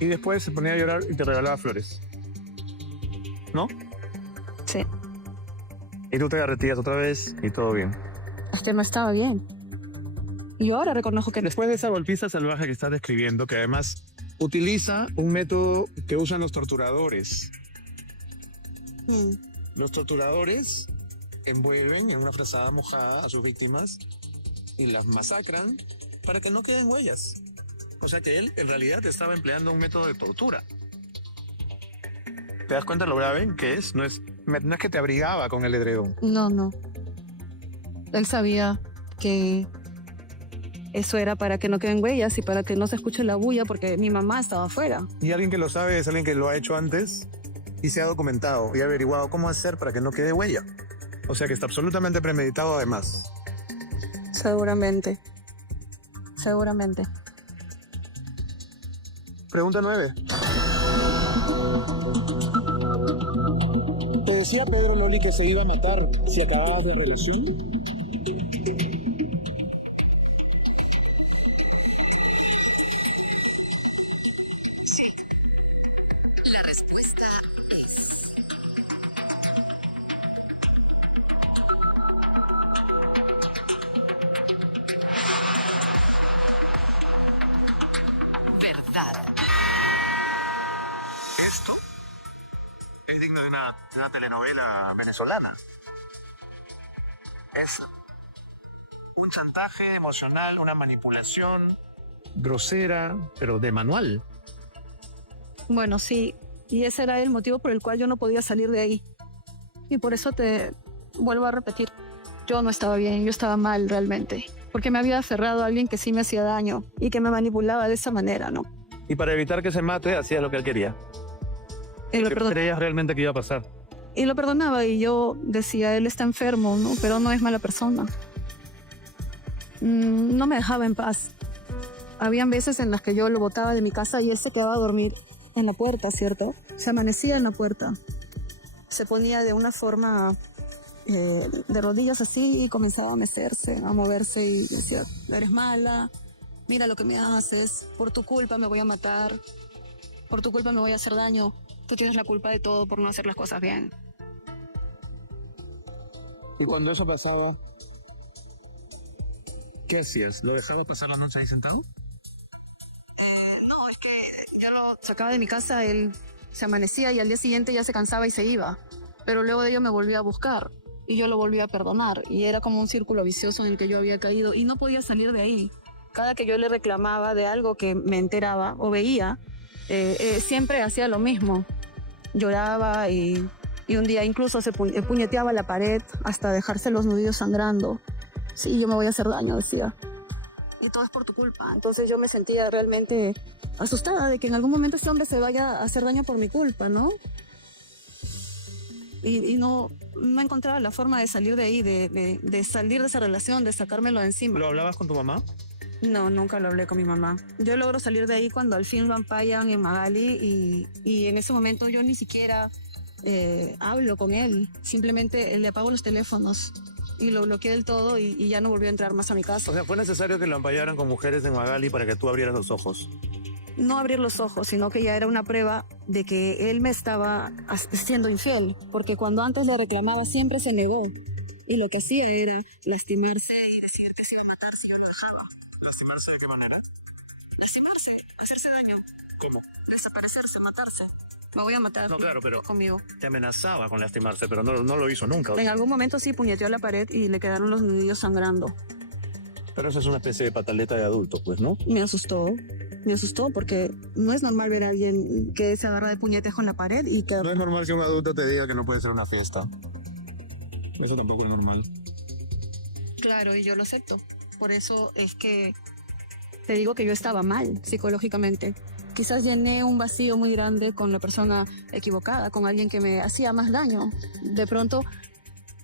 Y después se ponía a llorar y te regalaba flores. ¿No? Sí. Y tú te derretías otra vez y todo bien. Es que no estaba bien. Y yo ahora reconozco que... Después de esa golpiza salvaje que estás describiendo, que además utiliza un método que usan los torturadores. Los torturadores envuelven en una frazada mojada a sus víctimas y las masacran para que no queden huellas. O sea que él en realidad estaba empleando un método de tortura. ¿Te das cuenta lo grave que es? No es que te abrigaba con el edredón. No. Él sabía que eso era para que no queden huellas y para que no se escuche la bulla porque mi mamá estaba afuera. Y alguien que lo sabe es alguien que lo ha hecho antes y se ha documentado y ha averiguado cómo hacer para que no quede huella. O sea que está absolutamente premeditado además. Seguramente. Pregunta 9. ¿Te decía Pedro Loli que se iba a matar si acababas de relación? Sí. La respuesta es... verdad. Esto es digno de una telenovela venezolana. Es un chantaje emocional, una manipulación grosera, pero de manual. Bueno, sí. Y ese era el motivo por el cual yo no podía salir de ahí. Y por eso te vuelvo a repetir. Yo no estaba bien, yo estaba mal realmente. Porque me había aferrado a alguien que sí me hacía daño y que me manipulaba de esa manera, ¿no? Y para evitar que se mate, hacía lo que él quería. ¿Qué creías realmente que iba a pasar? Y lo perdonaba y yo decía, él está enfermo, ¿no? Pero no es mala persona. No me dejaba en paz. Habían veces en las que yo lo botaba de mi casa y él se quedaba a dormir en la puerta, ¿cierto? Se amanecía en la puerta. Se ponía de una forma de rodillas así y comenzaba a mecerse, a moverse y decía, eres mala, mira lo que me haces, por tu culpa me voy a matar, por tu culpa me voy a hacer daño, tú tienes la culpa de todo por no hacer las cosas bien. Y cuando eso pasaba, ¿qué hacías? ¿Le dejabas pasar la noche ahí sentado? No, es que yo lo sacaba de mi casa, él se amanecía y al día siguiente ya se cansaba y se iba. Pero luego de ello me volvía a buscar y yo lo volví a perdonar. Y era como un círculo vicioso en el que yo había caído y no podía salir de ahí. Cada que yo le reclamaba de algo que me enteraba o veía, siempre hacía lo mismo. Lloraba y un día incluso se puñeteaba la pared hasta dejarse los nudillos sangrando. Sí, yo me voy a hacer daño, decía. Y todo es por tu culpa. Entonces yo me sentía realmente asustada de que en algún momento este hombre se vaya a hacer daño por mi culpa, ¿no? Y no encontraba la forma de salir de ahí, de salir de esa relación, de sacármelo de encima. ¿Lo hablabas con tu mamá? No, nunca lo hablé con mi mamá. Yo logro salir de ahí cuando al fin lo ampallan en Magali y en ese momento yo ni siquiera hablo con él. Simplemente le apago los teléfonos y lo bloqueé del todo y ya no volvió a entrar más a mi casa. O sea, ¿fue necesario que lo ampallaran con mujeres en Magali para que tú abrieras los ojos? No abrir los ojos, sino que ya era una prueba de que él me estaba siendo infiel, porque cuando antes le reclamaba siempre se negó y lo que hacía era lastimarse y decir que se iba a matar si yo lo dejaba. ¿Lastimarse de qué manera? Lastimarse, hacerse daño. ¿Cómo? Desaparecerse, matarse. Me voy a matar. No, claro, pero conmigo. te amenazaba con lastimarse, pero no lo hizo nunca. En algún momento sí puñeteó la pared y le quedaron los nudillos sangrando. Pero eso es una especie de pataleta de adulto, pues, ¿no? Me asustó porque no es normal ver a alguien que se agarra de puñetes con la pared y que... No es normal que un adulto te diga que no puede ser una fiesta. Eso tampoco es normal. Claro, y yo lo acepto. Por eso es que te digo que yo estaba mal psicológicamente. Quizás llené un vacío muy grande con la persona equivocada, con alguien que me hacía más daño. De pronto,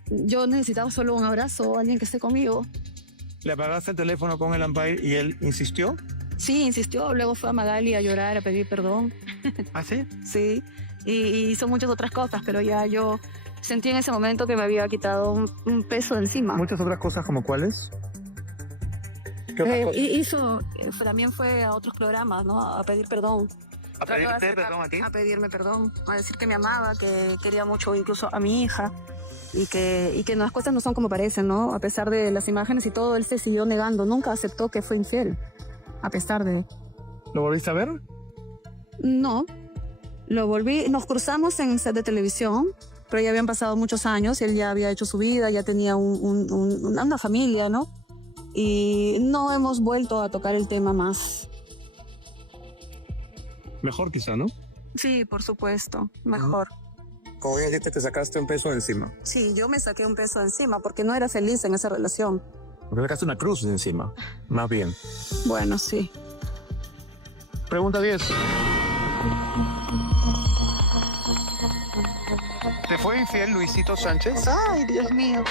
yo necesitaba solo un abrazo, alguien que esté conmigo. ¿Le apagaste el teléfono con el Empire y él insistió? Sí, insistió. Luego fue a Magali a llorar, a pedir perdón. ¿Ah, sí? Sí, y hizo muchas otras cosas, pero ya yo sentí en ese momento que me había quitado un peso de encima. ¿Muchas otras cosas como cuáles? ¿Qué otras cosas? También fue a otros programas, ¿no? A pedir perdón. ¿A pedirte perdón a ti? A pedirme perdón, a decir que me amaba, que quería mucho incluso a mi hija y que las cosas no son como parecen, ¿no? A pesar de las imágenes y todo, él se siguió negando, nunca aceptó que fue infiel, a pesar de... ¿Lo volviste a ver? No, lo volví, nos cruzamos en set de televisión, pero ya habían pasado muchos años, él ya había hecho su vida, ya tenía una familia, ¿no? Y no hemos vuelto a tocar el tema más. Mejor quizá, ¿no? Sí, por supuesto, mejor. Como bien dijiste, te sacaste un peso de encima. Sí, yo me saqué un peso de encima porque no era feliz en esa relación. Porque sacaste una cruz de encima, más bien. Bueno, sí. Pregunta 10. ¿Te fue infiel Luisito Sánchez? Ay, Dios mío.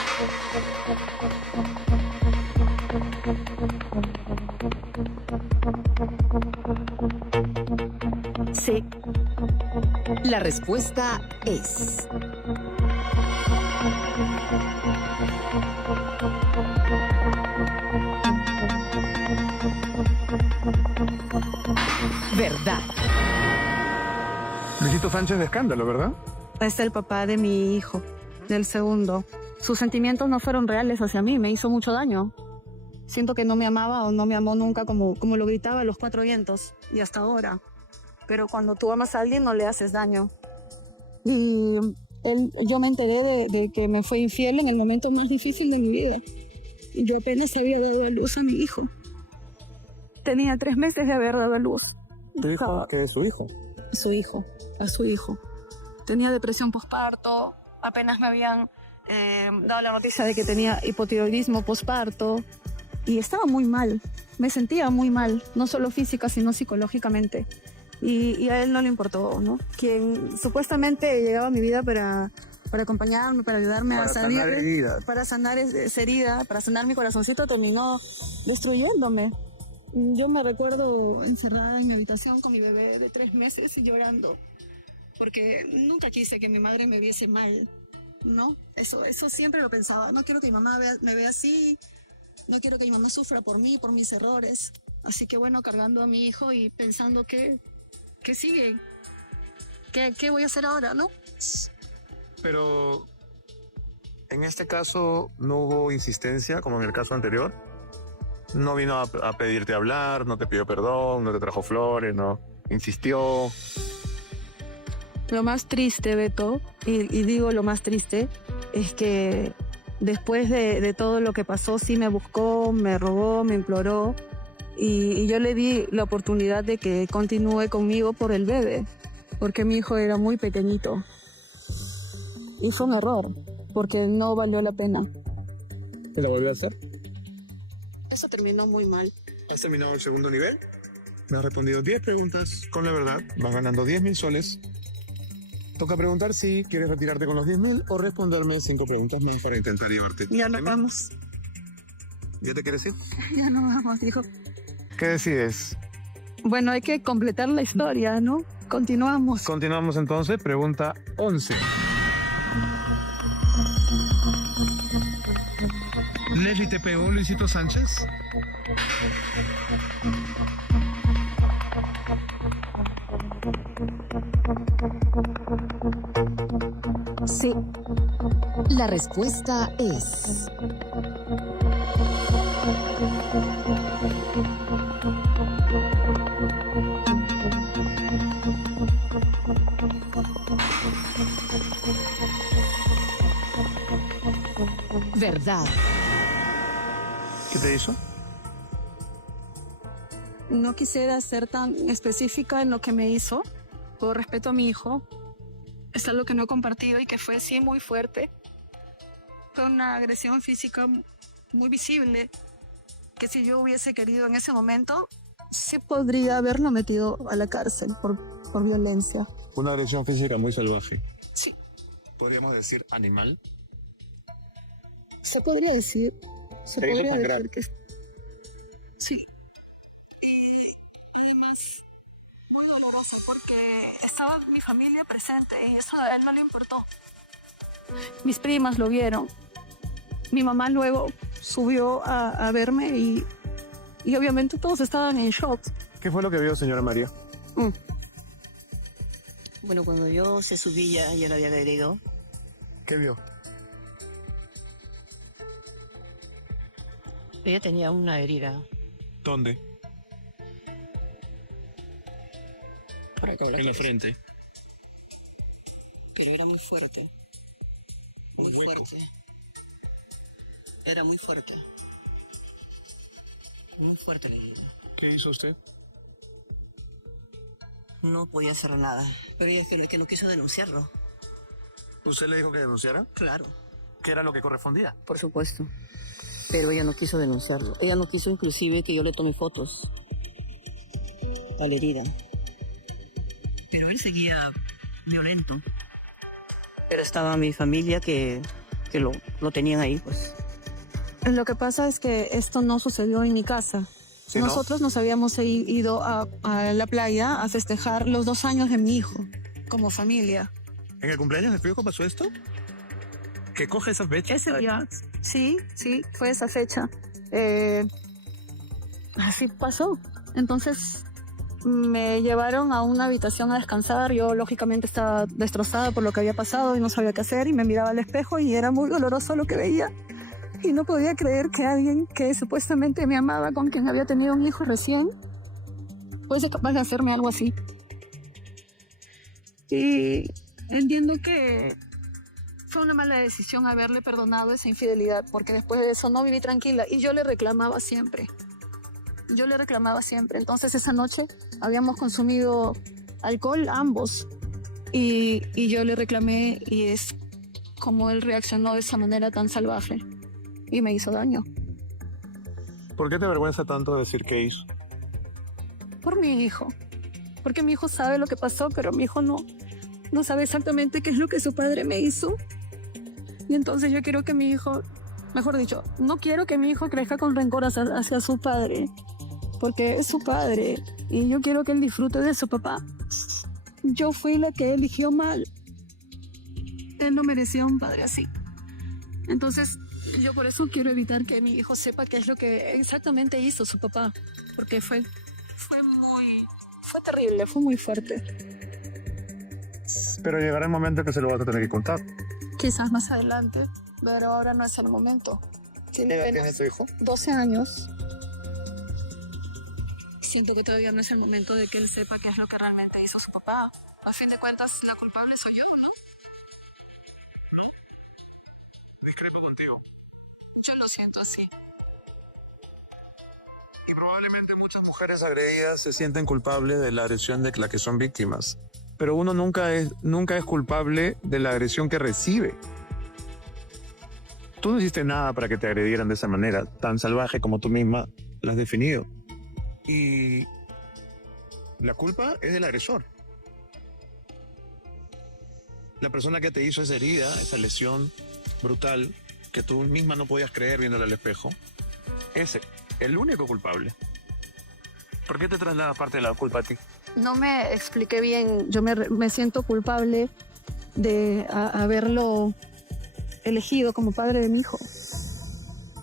Sí. La respuesta es... verdad. Luisito Sánchez de escándalo, ¿verdad? Es el papá de mi hijo, del segundo. Sus sentimientos no fueron reales hacia mí, me hizo mucho daño. Siento que no me amaba o no me amó nunca como lo gritaba a los cuatro vientos y hasta ahora. Pero cuando tú amas a alguien no le haces daño. Y yo me enteré de que me fue infiel en el momento más difícil de mi vida. Yo apenas había dado a luz a mi hijo. Tenía 3 meses de haber dado a luz. ¿Tu hijo? ¿Qué es su hijo? A su hijo. Tenía depresión posparto, apenas me habían dado la noticia de que tenía hipotiroidismo posparto y estaba muy mal, me sentía muy mal, no solo física sino psicológicamente. Y a él no le importó, ¿no? Quien supuestamente llegaba a mi vida para acompañarme, para ayudarme a salir, para sanar esa herida, para sanar mi corazoncito, terminó destruyéndome. Yo me recuerdo encerrada en mi habitación con mi bebé de 3 meses llorando, porque nunca quise que mi madre me viese mal, ¿no? Eso siempre lo pensaba. No quiero que mi mamá me vea así, no quiero que mi mamá sufra por mí, por mis errores. Así que bueno, cargando a mi hijo y pensando ¿qué sigue? ¿Qué voy a hacer ahora, no? Pero en este caso no hubo insistencia, como en el caso anterior. No vino a pedirte hablar, no te pidió perdón, no te trajo flores, no insistió. Lo más triste, Beto, y digo lo más triste, es que después de todo lo que pasó, sí me buscó, me rogó, me imploró, y yo le di la oportunidad de que continúe conmigo por el bebé, porque mi hijo era muy pequeñito. Y fue un error, porque no valió la pena. ¿Y lo volvió a hacer? Eso terminó muy mal. ¿Has terminado el segundo nivel? Me has respondido 10 preguntas con la verdad. Vas ganando 10.000 soles. Toca preguntar si quieres retirarte con los 10.000 o responderme 5 preguntas más para intentar llevarte. Ya nos vamos. ¿Ya te quieres ir? Ya nos vamos, dijo. ¿Qué decides? Bueno, hay que completar la historia, ¿no? Continuamos. Continuamos entonces. Pregunta 11. ¿Leslie te pegó, Luisito Sánchez? Sí. La respuesta es... verdad. ¿Qué te hizo? No quisiera ser tan específica en lo que me hizo, por respeto a mi hijo. Es algo que no he compartido y que fue sí muy fuerte. Fue una agresión física muy visible, que si yo hubiese querido en ese momento, sí podría haberlo metido a la cárcel por violencia. Una agresión física muy salvaje. Sí. ¿Podríamos decir animal? Se podría decir. Se ¿Te hizo podría sangrar? decir que sí. Y además, muy doloroso porque estaba mi familia presente y eso a él no le importó. Mis primas lo vieron. Mi mamá luego subió a verme y obviamente todos estaban en shock. ¿Qué fue lo que vio, señora María? Bueno, cuando yo se subía, ya la había agredido. ¿Qué vio? Ella tenía una herida. ¿Dónde? Por acá, En la frente. Pero era muy fuerte. Muy fuerte. Era muy fuerte. Muy fuerte la herida. ¿Qué hizo usted? No podía hacer nada. Pero ella es que no quiso denunciarlo. ¿Usted le dijo que denunciara? Claro. ¿Qué era lo que correspondía? Por supuesto. Pero ella no quiso denunciarlo. Ella no quiso inclusive que yo le tome fotos a la herida. Pero él seguía violento. Pero estaba mi familia que lo tenían ahí, pues. Lo que pasa es que esto no sucedió en mi casa. ¿Sí, Nosotros nos habíamos ido a la playa a festejar los 2 años de mi hijo, como familia. ¿En el cumpleaños de tu hijo pasó esto? ¿Que coge esas fechas? Ese día, sí, fue esa fecha. Así pasó. Entonces me llevaron a una habitación a descansar. Yo lógicamente estaba destrozada por lo que había pasado y no sabía qué hacer y me miraba al espejo y era muy doloroso lo que veía. Y no podía creer que alguien que supuestamente me amaba, con quien había tenido un hijo recién, fuese capaz de hacerme algo así. Y entiendo que fue una mala decisión haberle perdonado esa infidelidad, porque después de eso no viví tranquila y yo le reclamaba siempre. Entonces esa noche habíamos consumido alcohol ambos y yo le reclamé y es como él reaccionó de esa manera tan salvaje y me hizo daño. ¿Por qué te avergüenza tanto decir qué hizo? Por mi hijo. Porque mi hijo sabe lo que pasó, pero mi hijo no sabe exactamente qué es lo que su padre me hizo. Y entonces yo quiero que mi hijo, mejor dicho, no quiero que mi hijo crezca con rencor hacia su padre, porque es su padre y yo quiero que él disfrute de su papá. Yo fui la que eligió mal. Él no merecía un padre así. Entonces, yo por eso quiero evitar que mi hijo sepa qué es lo que exactamente hizo su papá, porque fue terrible, fue muy fuerte. Pero llegará el momento que se lo vas a tener que contar. Quizás más adelante, pero ahora no es el momento. ¿Qué edad tiene tu hijo? 12 años. Siento que todavía no es el momento de que él sepa qué es lo que realmente hizo su papá. A fin de cuentas, la culpable soy yo, ¿no? Discrepo contigo. Yo lo siento así. Y probablemente muchas mujeres agredidas se sienten culpables de la agresión de la que son víctimas. Pero uno nunca es culpable de la agresión que recibe. Tú no hiciste nada para que te agredieran de esa manera, tan salvaje como tú misma la has definido. Y la culpa es del agresor. La persona que te hizo esa herida, esa lesión brutal, que tú misma no podías creer viéndola al espejo, ese, el único culpable. ¿Por qué te traslada parte de la culpa a ti? No me expliqué bien. Yo me siento culpable de haberlo elegido como padre de mi hijo.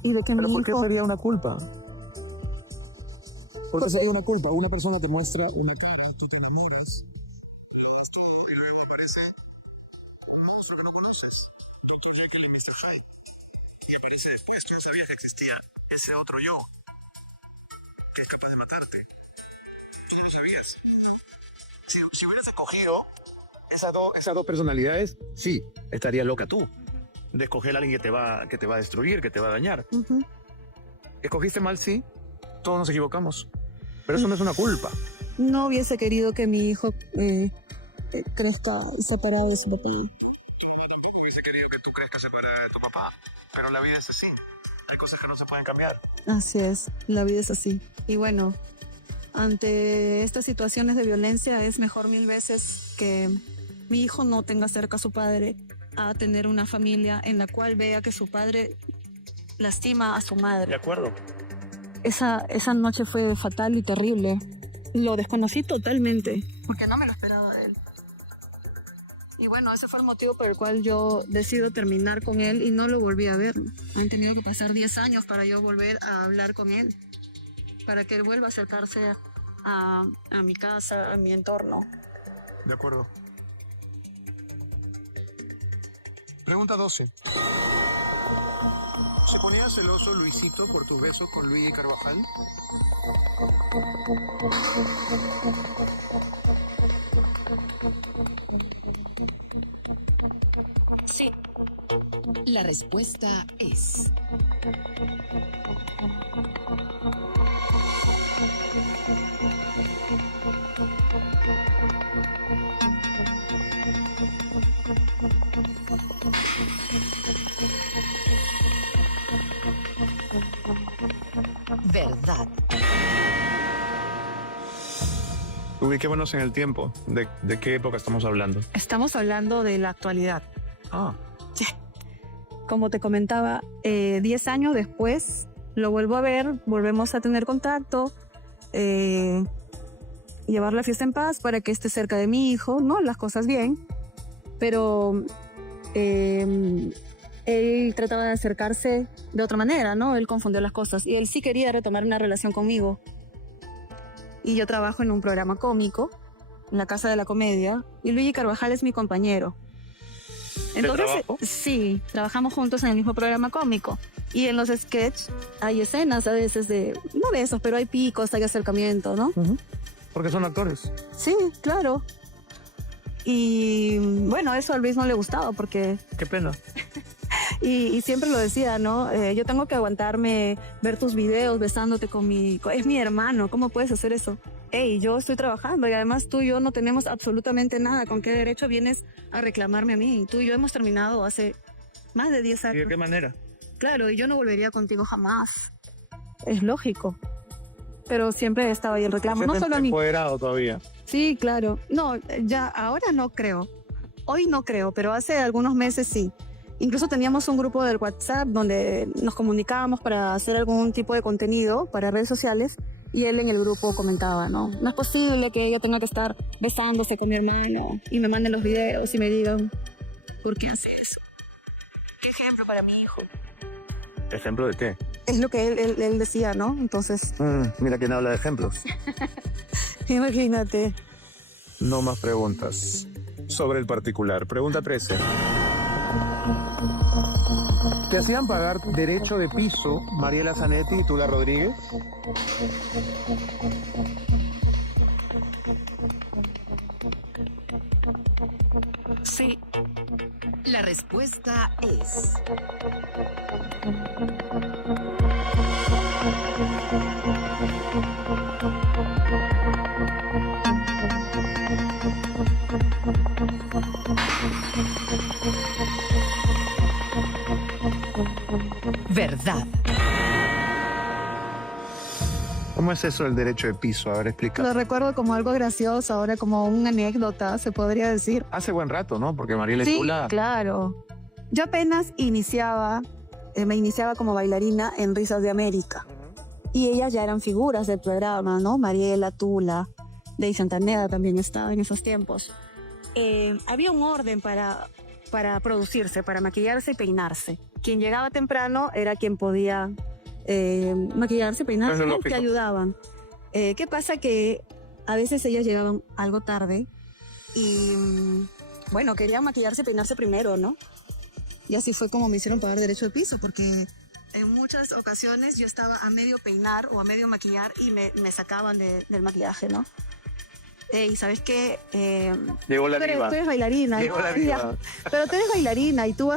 Y de que ¿Pero mi por qué hijo... sería una culpa? Porque si hay una culpa, una persona te muestra una cara, tú te enamoras. Me parece un monstruo que no conoces. Que tú crees que le Mr. Hyde. Y aparece después, tú no sabías que existía ese otro yo que es capaz de matarte. Tú no lo sabías. Si hubieras escogido esas dos personalidades, sí, estaría loca tú. De escoger a alguien que te va a destruir, que te va a dañar. Escogiste mal, sí. Todos nos equivocamos. Pero eso no es una culpa. No hubiese querido que mi hijo crezca separado de su papá. Tampoco hubiese querido que tú crezcas separada de tu papá. Pero la vida es así. Hay cosas que no se pueden cambiar. Así es, la vida es así. Y bueno, ante estas situaciones de violencia es mejor 1000 veces que mi hijo no tenga cerca a su padre a tener una familia en la cual vea que su padre lastima a su madre. De acuerdo. Esa noche fue fatal y terrible. Lo desconocí totalmente, porque no me lo esperaba de él. Y bueno, ese fue el motivo por el cual yo decido terminar con él y no lo volví a ver. Han tenido que pasar 10 años para yo volver a hablar con él, para que él vuelva a acercarse a mi casa, a mi entorno. De acuerdo. Pregunta 12. ¿Se ponía celoso Luisito por tu beso con Luigi Carvajal? Sí. La respuesta es... verdad. Ubiquémonos en el tiempo. ¿De qué época estamos hablando? Estamos hablando de la actualidad. Ah. Como te comentaba, 10 años después lo vuelvo a ver, volvemos a tener contacto, llevar la fiesta en paz para que esté cerca de mi hijo, ¿no? Las cosas bien, pero él trataba de acercarse de otra manera, ¿no? Él confundió las cosas y él sí quería retomar una relación conmigo. Y yo trabajo en un programa cómico, en la Casa de la Comedia, y Luigi Carvajal es mi compañero. Entonces, sí, trabajamos juntos en el mismo programa cómico. Y en los sketches hay escenas a veces no besos, pero hay picos, hay acercamiento, ¿no? Porque son actores. Sí, claro. Y bueno, eso a Luis no le gustaba porque... Qué pena. Y siempre lo decía, ¿no? Yo tengo que aguantarme, ver tus videos besándote es mi hermano, ¿cómo puedes hacer eso? Hey, yo estoy trabajando y además tú y yo no tenemos absolutamente nada. ¿Con qué derecho vienes a reclamarme a mí? Tú y yo hemos terminado hace más de 10 años. ¿Y de qué manera? Claro, y yo no volvería contigo jamás. Es lógico. Pero siempre estaba ahí el reclamo, no solo a mí. Empoderado todavía. Sí, claro. No, ya ahora no creo. Hoy no creo, pero hace algunos meses sí. Incluso teníamos un grupo del WhatsApp donde nos comunicábamos para hacer algún tipo de contenido para redes sociales y él en el grupo comentaba, ¿no? No es posible que ella tenga que estar besándose con mi hermana y me manden los videos y me digan, ¿por qué hace eso? ¿Qué ejemplo para mi hijo? ¿Ejemplo de qué? Es lo que él decía, ¿no? Entonces... mira quién habla de ejemplos. Imagínate. No más preguntas. Sobre el particular. Pregunta 13. ¿Te hacían pagar derecho de piso Mariela Zanetti y Tula Rodríguez? Sí. La respuesta es... verdad. ¿Cómo es eso el derecho de piso? A ver, explica. Lo recuerdo como algo gracioso, ahora como una anécdota, se podría decir. Hace buen rato, ¿no? Porque Mariela y Tula... Sí, claro. Yo apenas me iniciaba como bailarina en Risas de América. Y ellas ya eran figuras del programa, ¿no? Mariela, Tula, Dey Santaneda también estaba en esos tiempos. Había un orden para producirse, para maquillarse y peinarse. Quien llegaba temprano era quien podía maquillarse, peinarse, ¿no? Que ayudaban. ¿Qué pasa? Que a veces ellas llegaban algo tarde y, bueno, querían maquillarse y peinarse primero, ¿no? Y así fue como me hicieron pagar derecho de piso, porque en muchas ocasiones yo estaba a medio peinar o a medio maquillar y me sacaban del maquillaje, ¿no? Y ¿sabes qué? Llegó la diva. Tú eres bailarina. Llegó la diva. Pero tú eres bailarina y tú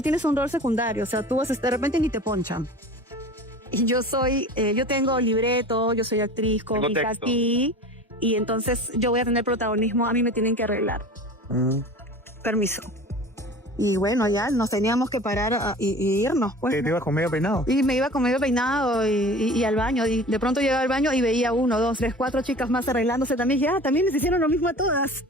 tienes un rol secundario, o sea, tú vas de repente ni te ponchan. Y yo tengo libreto, yo soy actriz Tengo cómica texto. aquí, y entonces yo voy a tener protagonismo, a mí me tienen que arreglar. Permiso. Y bueno, ya nos teníamos que parar y irnos. Pues, ¿Te ibas con medio peinado? y me iba con medio peinado y al baño. Y de pronto llegaba al baño y veía 1, 2, 3, 4 chicas más arreglándose también. Ya, también les hicieron lo mismo a todas.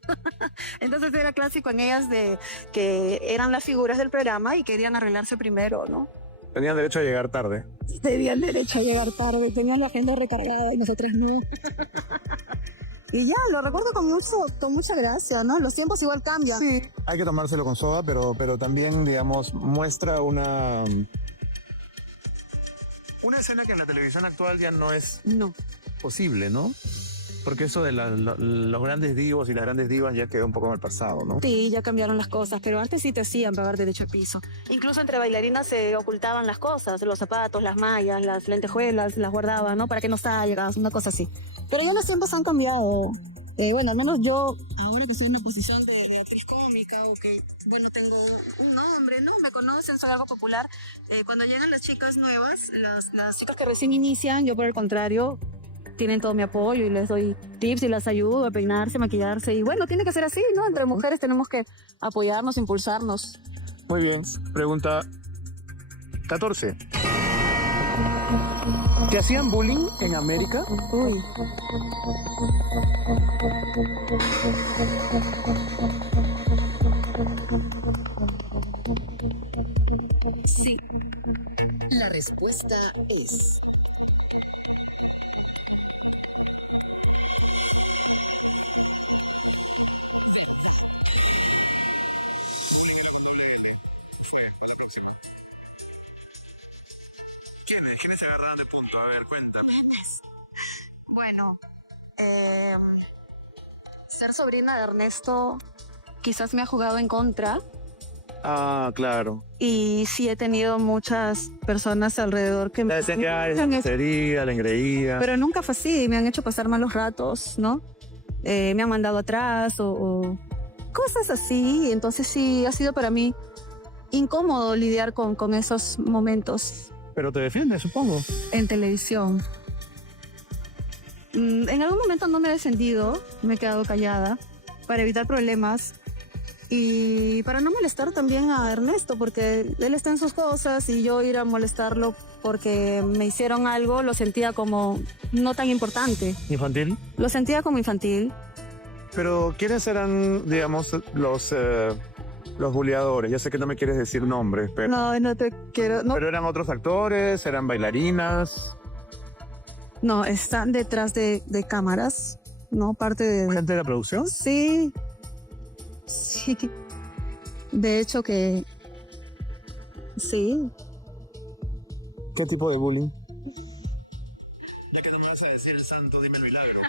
Entonces era clásico en ellas de que eran las figuras del programa y querían arreglarse primero, ¿no? Tenían derecho a llegar tarde. Tenían derecho a llegar tarde, tenían la agenda recargada y nosotros no. Y ya, lo recuerdo con mucha gracia, ¿no? Los tiempos igual cambian. Sí, hay que tomárselo con soda, pero también, digamos, muestra una escena que en la televisión actual ya no es posible, ¿no? Porque eso de los grandes divos y las grandes divas ya quedó un poco en el pasado, ¿no? Sí, ya cambiaron las cosas, pero antes sí te hacían pagar derecho a piso. Incluso entre bailarinas se ocultaban las cosas, los zapatos, las mallas, las lentejuelas, las guardaban, ¿no? Para que no salgas, una cosa así. Pero ya los tiempos han cambiado. Bueno, al menos yo, ahora que estoy en una posición de actriz cómica o que, bueno, tengo un nombre, ¿no? Me conocen, soy algo popular. Cuando llegan las chicas nuevas, las chicas que recién inician, yo por el contrario, tienen todo mi apoyo y les doy tips y las ayudo a peinarse, maquillarse. Y bueno, tiene que ser así, ¿no? Entre mujeres tenemos que apoyarnos, impulsarnos. Muy bien. Pregunta 14. ¿Te hacían bullying en América? Uy. Sí. La respuesta es... ¿Quiénes se agarraron de punto? A ver, cuéntame. Bueno, ser sobrina de Ernesto quizás me ha jugado en contra. Ah, claro. Y sí he tenido muchas personas alrededor que me Decían que sería la engreída. pero nunca fue así, me han hecho pasar malos ratos, ¿no? Me han mandado atrás o cosas así. Entonces sí, ha sido para mí incómodo lidiar con esos momentos Pero te defiendes, supongo. en televisión. En algún momento no me he defendido, me he quedado callada para evitar problemas y para no molestar también a Ernesto, porque él está en sus cosas y yo ir a molestarlo porque me hicieron algo lo sentía como no tan importante. ¿Infantil? Lo sentía como infantil. Pero ¿quiénes eran, digamos, los buleadores? Ya sé que no me quieres decir nombres, pero... No te quiero... No, ¿Pero eran otros actores? ¿Eran bailarinas? no, están detrás de cámaras, ¿no? Parte de... ¿Gente de la producción? Sí. Sí. De hecho que... Sí. ¿Qué tipo de bullying? Ya que no me vas a decir el santo, dime el milagro.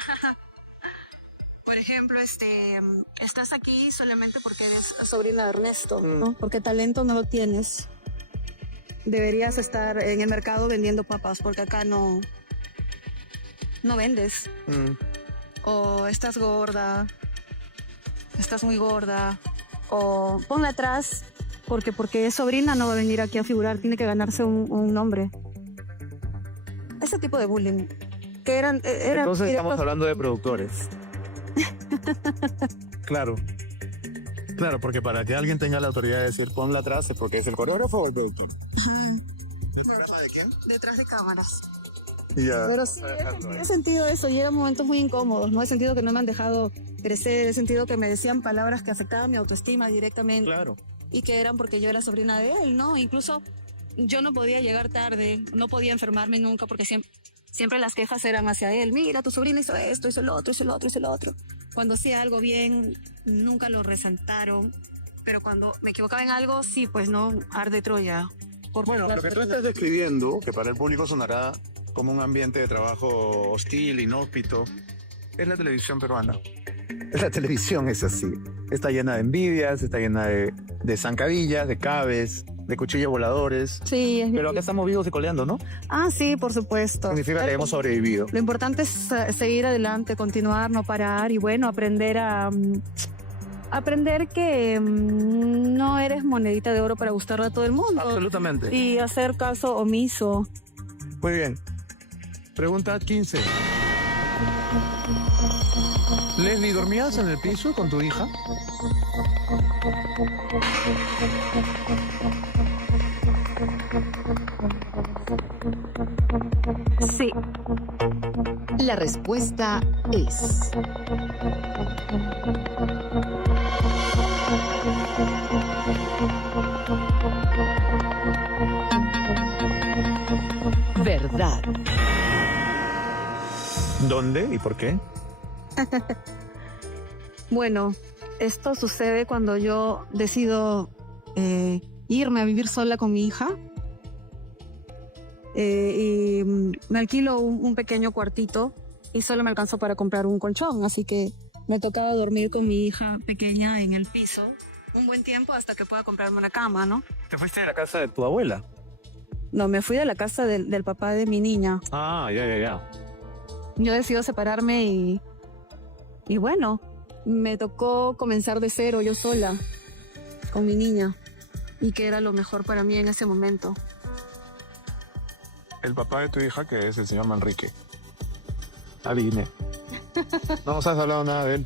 Por ejemplo, estás aquí solamente porque eres sobrina de Ernesto, ¿no? Porque talento no lo tienes. Deberías estar en el mercado vendiendo papas, porque acá no vendes. O estás gorda, estás muy gorda, o ponla atrás, porque es sobrina, no va a venir aquí a figurar, tiene que ganarse un nombre. Ese tipo de bullying. Que eran Entonces estamos hablando de productores. Claro. Claro, porque para que alguien tenga la autoridad de decir ponla atrás es porque es el coreógrafo o el productor. ¿El programa de quién? detrás de cámaras. Ya. Pero sí, he sentido eso y eran momentos muy incómodos, ¿no? He sentido que no me han dejado crecer, he sentido que me decían palabras que afectaban mi autoestima directamente. Claro. Y que eran porque yo era sobrina de él, ¿no? Incluso yo no podía llegar tarde, no podía enfermarme nunca porque siempre las quejas eran hacia él. Mira, tu sobrina hizo esto, hizo lo otro, hizo lo otro, hizo lo otro. Cuando hacía algo bien, nunca lo resaltaron. Pero cuando me equivocaba en algo, sí, pues no, arde Troya. Bueno, lo que tú estás describiendo, que para el público sonará como un ambiente de trabajo hostil, inhóspito, es la televisión peruana. La televisión es así. Está llena de envidias, está llena de zancadillas, de cabes, de cuchillos voladores. Sí. Pero acá estamos vivos y coleando, ¿no? Ah, sí, por supuesto. Significa que hemos sobrevivido. Lo importante es seguir adelante, continuar, no parar y bueno, aprender que no eres monedita de oro para gustarle a todo el mundo. Absolutamente. Y hacer caso omiso Muy bien. Pregunta 15. Leslie, ¿dormías en el piso con tu hija? Sí. La respuesta es... verdad. ¿Dónde y por qué? Bueno, esto sucede cuando yo decido irme a vivir sola con mi hija. Y me alquilo un pequeño cuartito y solo me alcanzó para comprar un colchón, así que me tocaba dormir con mi hija pequeña en el piso un buen tiempo hasta que pueda comprarme una cama, ¿no? ¿Te fuiste de la casa de tu abuela? No, me fui de la casa del papá de mi niña. Ah, ya. Yo decido separarme y bueno, me tocó comenzar de cero yo sola con mi niña y que era lo mejor para mí en ese momento. El papá de tu hija, que es el señor Manrique. Adiviné. No nos has hablado nada de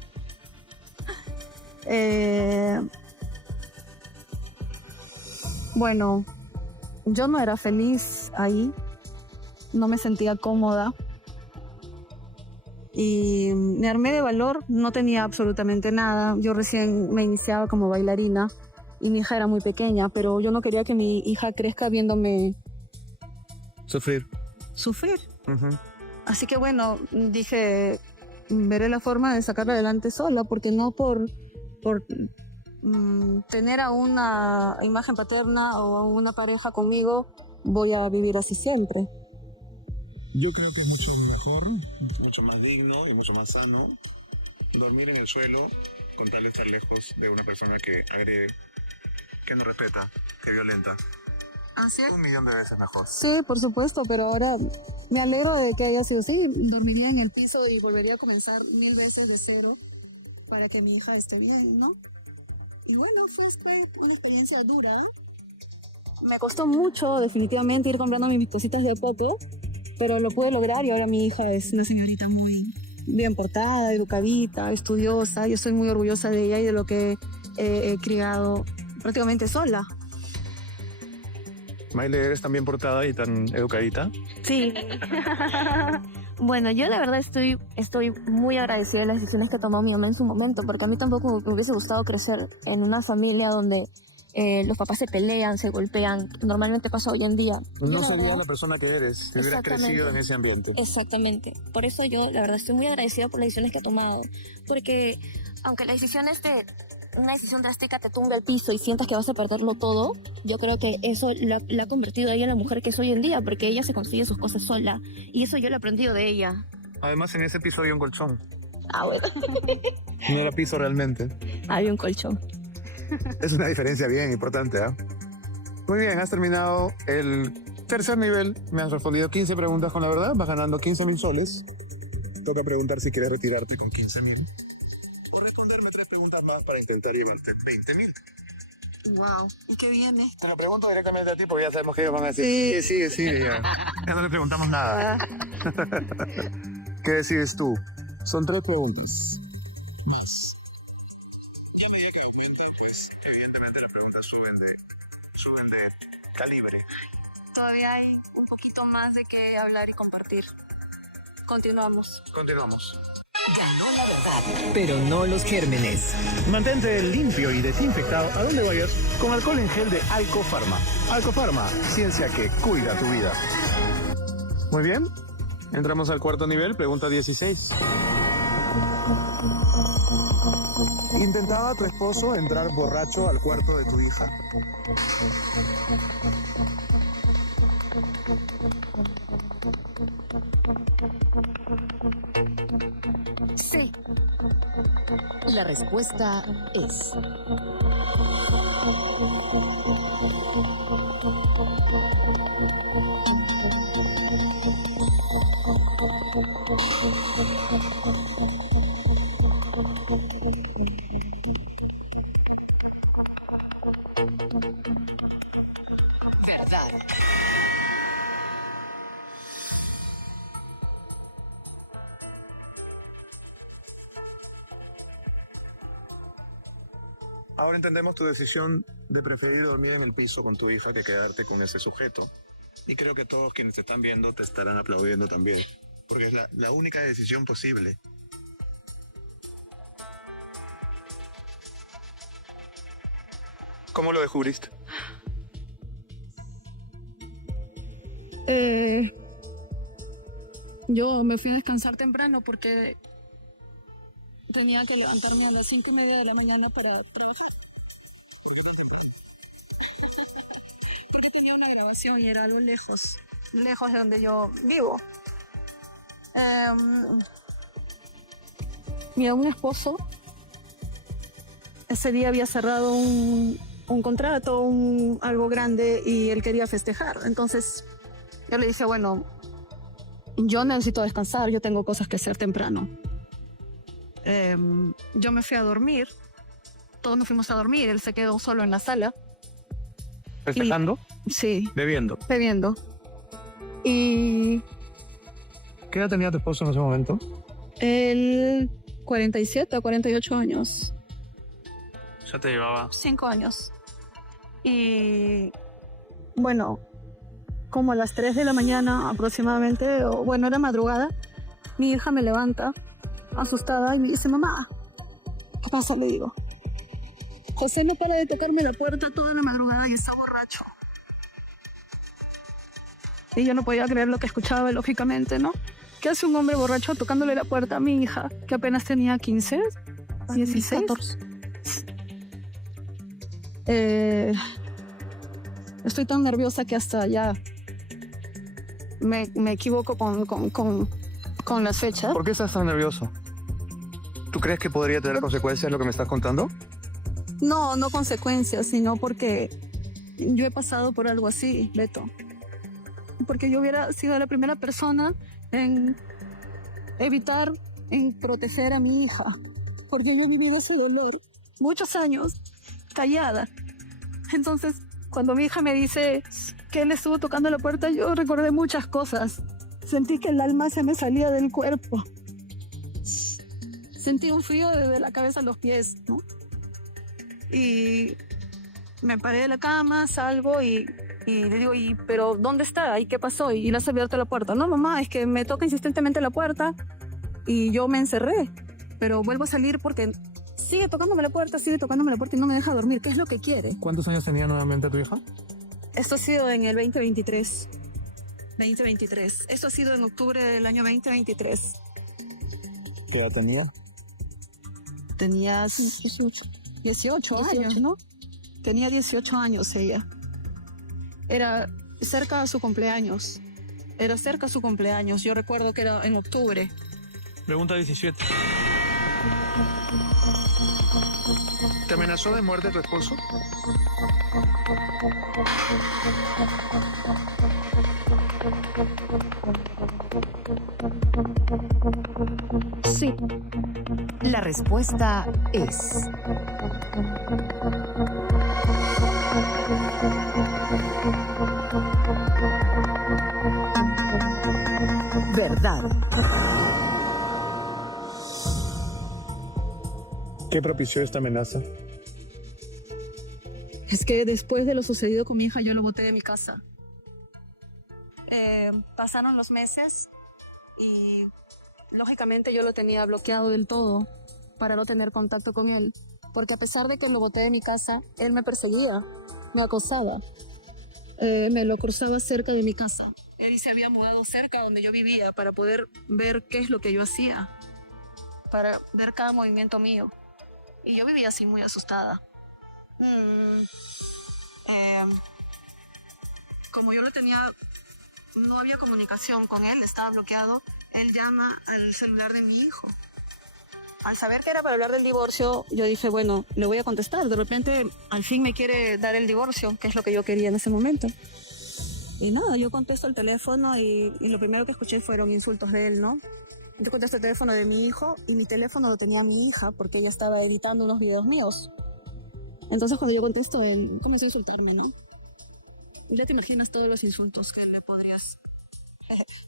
él. Bueno, yo no era feliz ahí, no me sentía cómoda y me armé de valor, no tenía absolutamente nada. Yo recién me iniciaba como bailarina y mi hija era muy pequeña, pero yo no quería que mi hija crezca viéndome Sufrir. Uh-huh. Así que bueno, dije, veré la forma de sacarla adelante sola, porque no por tener a una imagen paterna o a una pareja conmigo, voy a vivir así siempre. Yo creo que es mucho mejor, mucho más digno y mucho más sano dormir en el suelo con tal de estar lejos de una persona que agrede, que no respeta, que violenta. ¿Así? 1.000.000 de veces mejor. Sí, por supuesto, pero ahora me alegro de que haya sido así. Dormiría en el piso y volvería a comenzar 1000 veces de cero para que mi hija esté bien, ¿no? Y bueno, fue una experiencia dura. Me costó mucho, definitivamente, ir comprando mis cositas de poco, pero lo pude lograr y ahora mi hija es una señorita muy bien portada, educadita, estudiosa. Yo estoy muy orgullosa de ella y de lo que he criado prácticamente sola. Maile, ¿eres tan bien portada y tan educadita? Sí. Bueno, yo la verdad estoy muy agradecida de las decisiones que tomó mi mamá en su momento, porque a mí tampoco me hubiese gustado crecer en una familia donde los papás se pelean, se golpean. Normalmente pasa hoy en día. No sería la persona que eres si hubieras crecido en ese ambiente. Exactamente. Por eso yo, la verdad, estoy muy agradecida por las decisiones que ha tomado. Porque aunque la decisión una decisión drástica te tumbe al piso y sientas que vas a perderlo todo, yo creo que eso la ha convertido a ella en la mujer que es hoy en día, porque ella se consigue sus cosas sola. Y eso yo lo he aprendido de ella. Además, en ese piso había un colchón. Ah, bueno. No era piso realmente. Había un colchón. Es una diferencia bien importante, ¿eh? Muy bien, has terminado el tercer nivel. Me has respondido 15 preguntas con la verdad. Vas ganando 15.000 soles. Toca preguntar si quieres retirarte con 15.000. O responderme 3 preguntas más para intentar llevarte 20.000. Wow, ¿y qué viene? Te lo pregunto directamente a ti porque ya sabemos que ellos van a decir sí, ya. Ya no le preguntamos nada. ¿Qué decides tú? Son 3 preguntas. Más. Ya me había dado cuenta, pues evidentemente las preguntas suben de calibre. Todavía hay un poquito más de qué hablar y compartir. Continuamos. Ganó la verdad, pero no los gérmenes. Mantente limpio y desinfectado a donde vayas Con alcohol en gel de Alcofarma. Alcofarma, ciencia que cuida tu vida. Muy bien, entramos al cuarto nivel, pregunta 16. ¿Intentaba tu esposo entrar borracho al cuarto de tu hija? Sí. La respuesta es... verdad. Ahora entendemos tu decisión de preferir dormir en el piso con tu hija que quedarte con ese sujeto. Y creo que todos quienes te están viendo te estarán aplaudiendo también, porque es la única decisión posible. ¿Cómo lo descubriste? Yo me fui a descansar temprano porque tenía que levantarme a las 5:30 de la mañana para trabajar. Porque tenía una grabación y era algo lejos de donde yo vivo. Mi aún esposo ese día había cerrado un contrato, algo grande, y él quería festejar. Entonces yo le dije, bueno, yo necesito descansar, yo tengo cosas que hacer temprano. Yo me fui a dormir, todos nos fuimos a dormir, él se quedó solo en la sala. ¿Festejando? Sí. Bebiendo. Y ¿Qué edad tenía tu esposo en ese momento? él 47 o 48 años. Ya te llevaba. 5 años. Y bueno, como a las 3 de la mañana aproximadamente, o bueno, era madrugada, mi hija me levanta asustada y me dice, mamá, ¿qué pasa? Le digo, José no para de tocarme la puerta toda la madrugada y está borracho. Y yo no podía creer lo que escuchaba, lógicamente, ¿no? ¿Qué hace un hombre borracho tocándole la puerta a mi hija, que apenas tenía 15, 16? 14. Estoy tan nerviosa que hasta ya me equivoco con las fechas. ¿Por qué estás tan nervioso? ¿Tú crees que podría tener consecuencias lo que me estás contando? No consecuencias, sino porque yo he pasado por algo así, Beto. Porque yo hubiera sido la primera persona en evitar, en proteger a mi hija. Porque yo he vivido ese dolor muchos años callada. Entonces, cuando mi hija me dice que él estuvo tocando la puerta, yo recordé muchas cosas. Sentí que el alma se me salía del cuerpo. Sentí un frío desde la cabeza a los pies, ¿no? Y me paré de la cama, salgo y le digo, ¿pero dónde está? ¿Y qué pasó? ¿Y le has abierto la puerta? No, mamá, es que me toca insistentemente la puerta y yo me encerré. Pero vuelvo a salir porque sigue tocándome la puerta y no me deja dormir. ¿Qué es lo que quiere? ¿Cuántos años tenía nuevamente tu hija? Esto ha sido en el 2023. Esto ha sido en octubre del año 2023. ¿Qué edad tenía? Tenías 18 años, ¿no? Tenía 18 años ella. Era cerca a su cumpleaños. Yo recuerdo que era en octubre. Pregunta 17. ¿Te amenazó de muerte tu esposo? Sí. La respuesta es... verdad. ¿Qué propició esta amenaza? Es que después de lo sucedido con mi hija, yo lo boté de mi casa. Pasaron los meses y lógicamente yo lo tenía bloqueado del todo para no tener contacto con él. Porque a pesar de que lo boté de mi casa, él me perseguía, me acosaba. Me lo cruzaba cerca de mi casa. Él se había mudado cerca donde yo vivía para poder ver qué es lo que yo hacía, para ver cada movimiento mío. Y yo vivía así muy asustada. Como yo no había comunicación con él, estaba bloqueado, él llama al celular de mi hijo. Al saber que era para hablar del divorcio, yo dije, bueno, le voy a contestar. De repente, al fin me quiere dar el divorcio, que es lo que yo quería en ese momento. Y nada, yo contesto el teléfono y lo primero que escuché fueron insultos de él, ¿no? Yo contesto el teléfono de mi hijo y mi teléfono lo tenía mi hija porque ella estaba editando unos videos míos. Entonces cuando yo contesto, él comenzó a insultarme, ¿no? Ya te imaginas todos los insultos que le podrías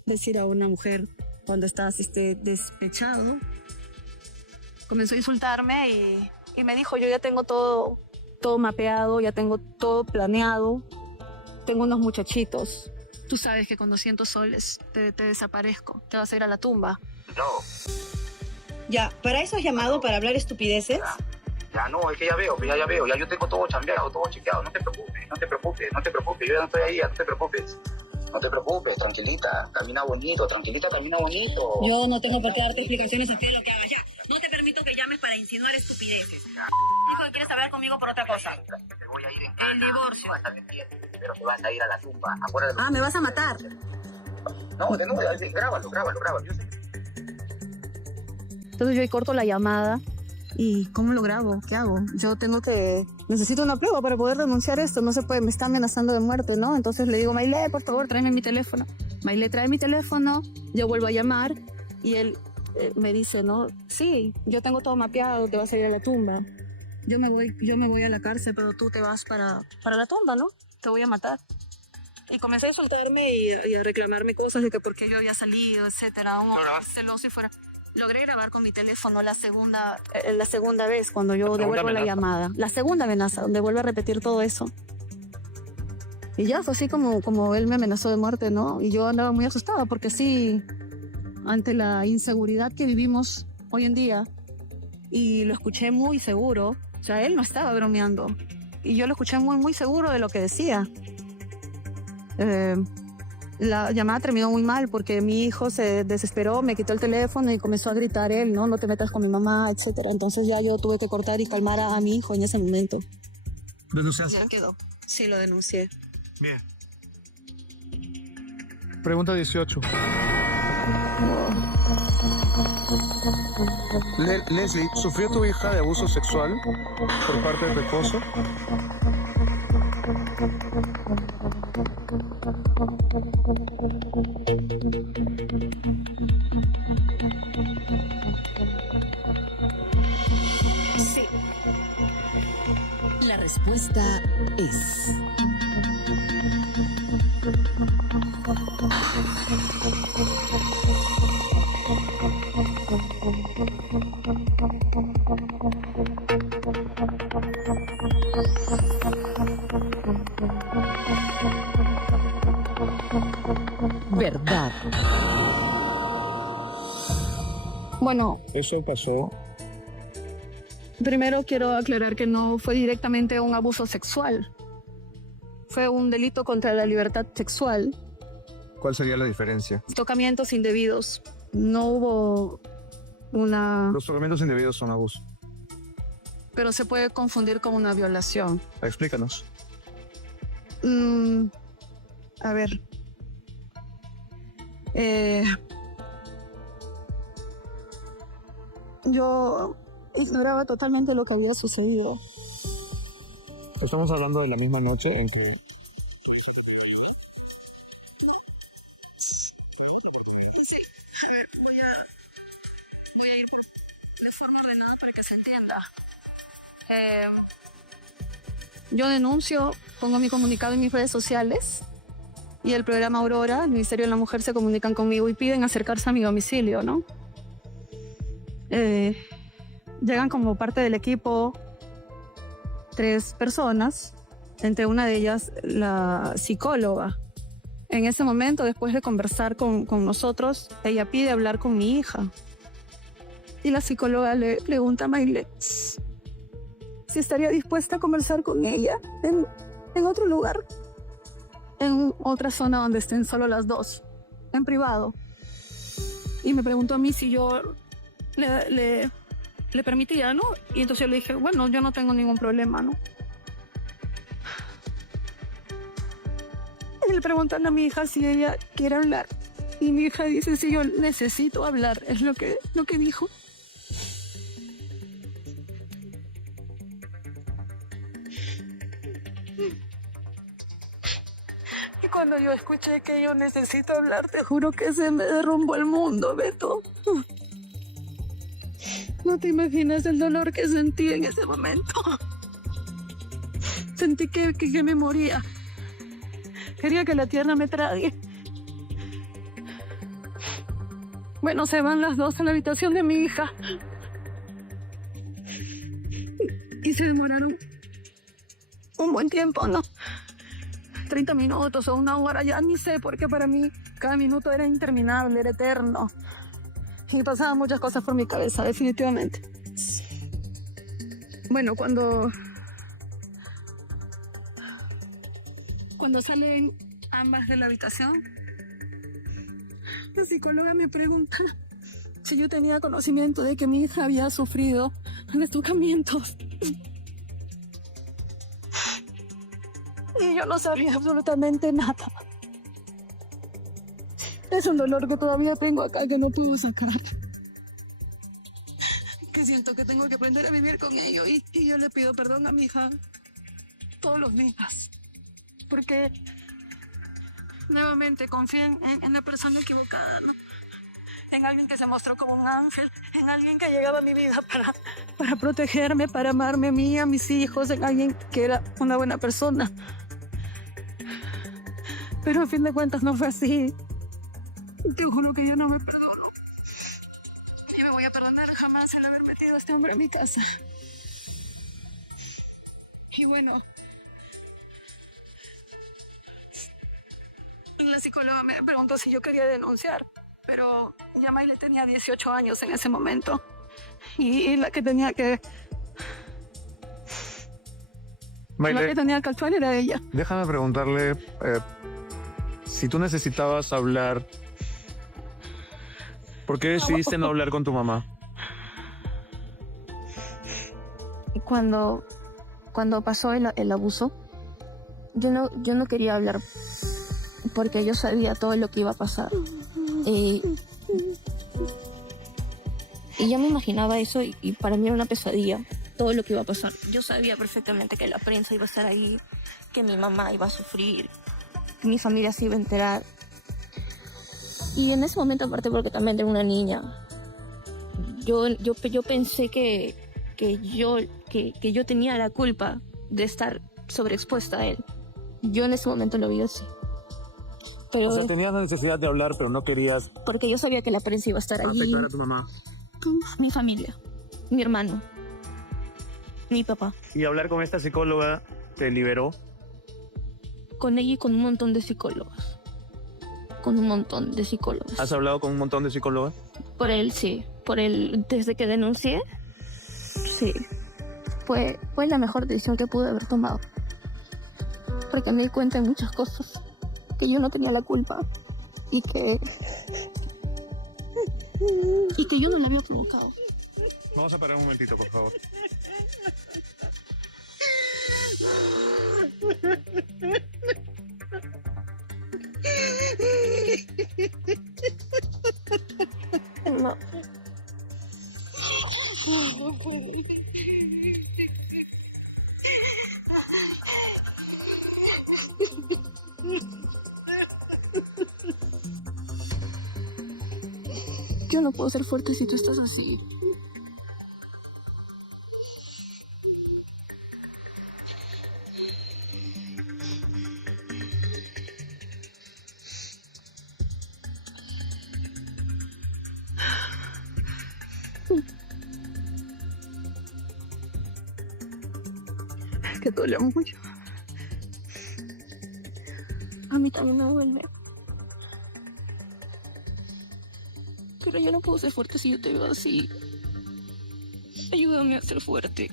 decir a una mujer cuando estás despechado. Comenzó a insultarme Y me dijo, yo ya tengo todo mapeado, ya tengo todo planeado. Tengo unos muchachitos. Tú sabes que con 200 soles te desaparezco. Te vas a ir a la tumba. No. Ya, ¿para eso has llamado? ¿Para hablar estupideces? Ya no, es que ya veo, ya yo tengo todo chambeado, todo chequeado, no te preocupes, yo ya no estoy ahí, ya no te preocupes. No te preocupes, tranquilita, camina bonito. Yo no tengo por qué darte explicaciones a ti de lo que hagas. Ya, no te permito que llames para insinuar estupideces. Dijo que quieres hablar conmigo por otra cosa. Te voy a ir en El divorcio. pero te vas a ir a la tumba. Acuérdate. Ah, ¿me vas a matar? No, grábalo. Yo sé. Entonces yo ahí corto la llamada. ¿Y cómo lo grabo? ¿Qué hago? Necesito una prueba para poder denunciar esto. No se puede, me está amenazando de muerte, ¿no? Entonces le digo, Maile, por favor, tráeme mi teléfono. Maile trae mi teléfono, yo vuelvo a llamar y él me dice, ¿no? Sí, yo tengo todo mapeado, te vas a ir a la tumba. Yo me voy a la cárcel, pero tú te vas para la tumba, ¿no? Te voy a matar. Y comencé a insultarme y a reclamarme cosas de que por qué yo había salido, etcétera. Celoso y fuera. Logré grabar con mi teléfono la segunda vez cuando yo devuelvo la llamada. La segunda amenaza, donde vuelve a repetir todo eso. Y ya fue así como él me amenazó de muerte, ¿no? Y yo andaba muy asustada porque sí, ante la inseguridad que vivimos hoy en día, y lo escuché muy seguro, o sea, él no estaba bromeando. Y yo lo escuché muy, muy seguro de lo que decía. La llamada terminó muy mal porque mi hijo se desesperó, me quitó el teléfono y comenzó a gritar él, no te metas con mi mamá, etcétera. Entonces ya yo tuve que cortar y calmar a mi hijo en ese momento. ¿Denunciaste? Ya quedó. Sí, lo denuncié. Bien. Pregunta 18. Leslie, ¿sufrió tu hija de abuso sexual por parte de tu esposo? Sí. La respuesta es... verdad. Bueno, Eso pasó. primero quiero aclarar que no fue directamente un abuso sexual. Fue un delito contra la libertad sexual. ¿Cuál sería la diferencia? Tocamientos indebidos. No hubo una... Los tocamientos indebidos son abuso. Pero se puede confundir con una violación. Explícanos. A ver. Yo ignoraba totalmente lo que había sucedido. Estamos hablando de la misma noche en que... Voy a ir de forma ordenada para que se entienda. Yo denuncio, pongo mi comunicado en mis redes sociales y el programa Aurora, el Ministerio de la Mujer, se comunican conmigo y piden acercarse a mi domicilio, ¿no? Llegan como parte del equipo 3 personas, entre una de ellas la psicóloga. En ese momento, después de conversar con nosotros, ella pide hablar con mi hija. Y la psicóloga le pregunta a Maile si estaría dispuesta a conversar con ella en otro lugar, en otra zona donde estén solo las dos, en privado. Y me preguntó a mí si yo le permitía, ¿no? Y entonces yo le dije, bueno, yo no tengo ningún problema, ¿no? Y le preguntan a mi hija si ella quiere hablar. Y mi hija dice, sí, yo necesito hablar, es lo que dijo. Y cuando yo escuché que yo necesito hablar, te juro que se me derrumbó el mundo, Beto. No te imaginas el dolor que sentí en ese momento. Sentí que me moría. Quería que la tierra me trague. Bueno, se van las dos a la habitación de mi hija. se demoraron un buen tiempo, ¿no? 30 minutos o una hora, ya ni sé, porque para mí cada minuto era interminable, era eterno. Y pasaban muchas cosas por mi cabeza, definitivamente. Bueno, cuando salen ambas de la habitación, la psicóloga me pregunta si yo tenía conocimiento de que mi hija había sufrido estrujamientos. Y yo no sabía absolutamente nada. Es un dolor que todavía tengo acá que no puedo sacar. Que siento que tengo que aprender a vivir con ello. Y yo le pido perdón a mi hija todos los días. Porque nuevamente confié en la persona equivocada, ¿no? En alguien que se mostró como un ángel, en alguien que llegaba a mi vida para protegerme, para amarme a mí, a mis hijos, en alguien que era una buena persona. Pero a fin de cuentas no fue así. Te juro que yo no me perdono. Ni me voy a perdonar jamás el haber metido a este hombre en mi casa. Y bueno, la psicóloga me preguntó si yo quería denunciar, pero ya Maile tenía 18 años en ese momento. Y la que tenía que... Maile, la que tenía que actuar era ella. déjame preguntarle si tú necesitabas hablar. ¿Por qué decidiste no hablar con tu mamá? Cuando pasó el abuso, yo no quería hablar porque yo sabía todo lo que iba a pasar. Y ya me imaginaba eso y para mí era una pesadilla, todo lo que iba a pasar. Yo sabía perfectamente que la prensa iba a estar ahí, que mi mamá iba a sufrir, que mi familia se iba a enterar. Y en ese momento, aparte porque también era una niña, yo pensé que yo tenía la culpa de estar sobreexpuesta a él. Yo en ese momento lo vi así. Pero, O sea, tenías la necesidad de hablar, pero no querías porque yo sabía que la prensa iba a estar ahí. afectar a tu mamá. Mi familia, mi hermano, mi papá. ¿Y hablar con esta psicóloga te liberó? Con ella y con un montón de psicólogos. Con un montón de psicólogos. ¿Has hablado con un montón de psicólogas? Por él, sí. Por él, desde que denuncié, sí. Fue la mejor decisión que pude haber tomado. Porque me di cuenta de muchas cosas. Que yo no tenía la culpa. Y que yo no la había provocado. Vamos a parar un momentito, por favor. No. Yo no puedo ser fuerte si tú estás así. Que duele mucho. A mí también me duele. Pero yo no puedo ser fuerte si yo te veo así. Ayúdame a ser fuerte.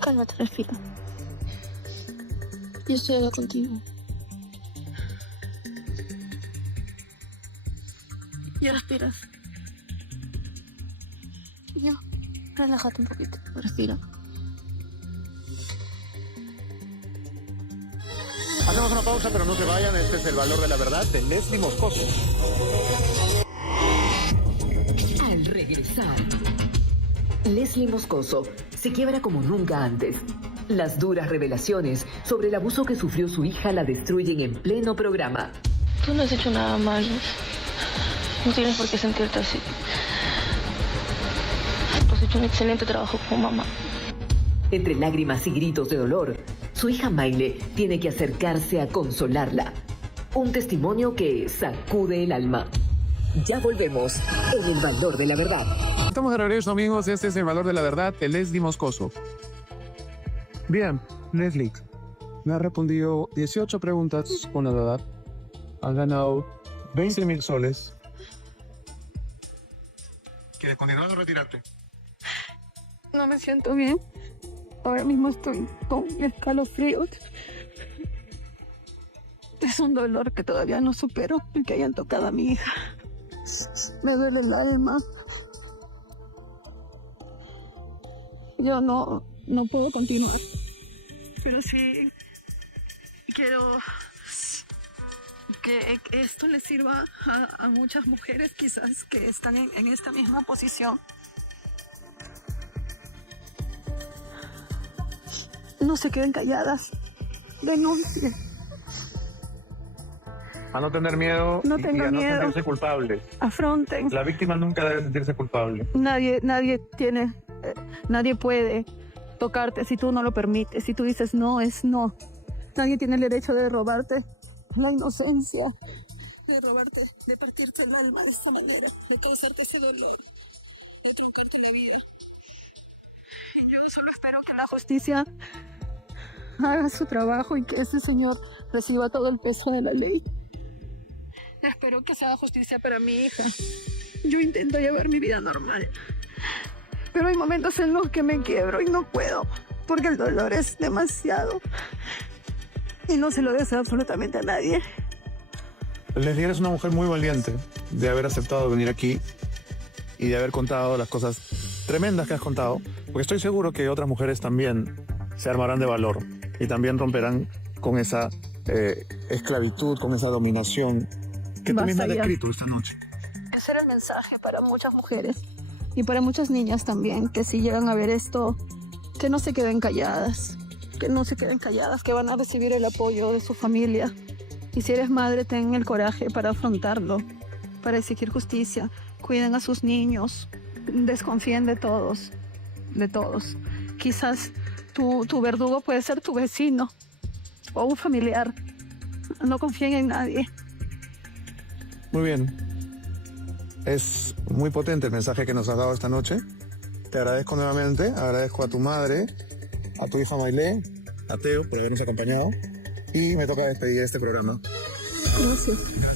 Cálmate, respira. Yo estoy acá contigo. Ya respiras. Ya, relájate un poquito. Respira. Hacemos una pausa, pero no se vayan. Este es El Valor de la Verdad de Leslie Moscoso. Al regresar, Leslie Moscoso se quiebra como nunca antes. Las duras revelaciones sobre el abuso que sufrió su hija la destruyen en pleno programa. Tú no has hecho nada malo. No tienes por qué sentirte así. Tú has hecho un excelente trabajo como mamá. Entre lágrimas y gritos de dolor, Su hija Maile tiene que acercarse a consolarla. Un testimonio que sacude el alma. Ya volvemos en El Valor de la Verdad. Estamos de regreso, amigos. Este es El Valor de la Verdad de Leslie Moscoso. Bien, Leslie me ha respondido 18 preguntas con la verdad. Ha ganado 20.000 soles. ¿Quieres continuar o retirarte? No me siento bien. Ahora mismo estoy con escalofríos. Es un dolor que todavía no supero, el que hayan tocado a mi hija. Me duele el alma. Yo no puedo continuar. Pero sí quiero que esto le sirva a muchas mujeres quizás que están en esta misma posición. No se queden calladas. Denuncien. A no tener miedo No y tengan a no miedo. sentirse culpables. Afronten. La víctima nunca debe sentirse culpable. Nadie puede tocarte si tú no lo permites. Si tú dices no, es no. Nadie tiene el derecho de robarte la inocencia, de robarte, de partirte el alma de esta manera, de causarte ese dolor, de truncarte la vida. Y yo solo espero que la justicia haga su trabajo y que ese señor reciba todo el peso de la ley. Espero que se haga justicia para mi hija. Yo intento llevar mi vida normal, pero hay momentos en los que me quiebro y no puedo, porque el dolor es demasiado. Y no se lo deseo absolutamente a nadie. Leslie, eres una mujer muy valiente de haber aceptado venir aquí y de haber contado las cosas tremendas que has contado, porque estoy seguro que otras mujeres también se armarán de valor y también romperán con esa esclavitud, con esa dominación que tú misma has descrito esta noche. Ese era el mensaje para muchas mujeres y para muchas niñas también, que si llegan a ver esto, que no se queden calladas, que van a recibir el apoyo de su familia. Y si eres madre, ten el coraje para afrontarlo, para exigir justicia. Cuiden a sus niños, desconfíen de todos. Quizás tu verdugo puede ser tu vecino o un familiar. No confíen en nadie. Muy bien. Es muy potente el mensaje que nos has dado esta noche. Te agradezco nuevamente, agradezco a tu madre, a tu hija Maile, a Teo por habernos acompañado y me toca despedir este programa. Gracias.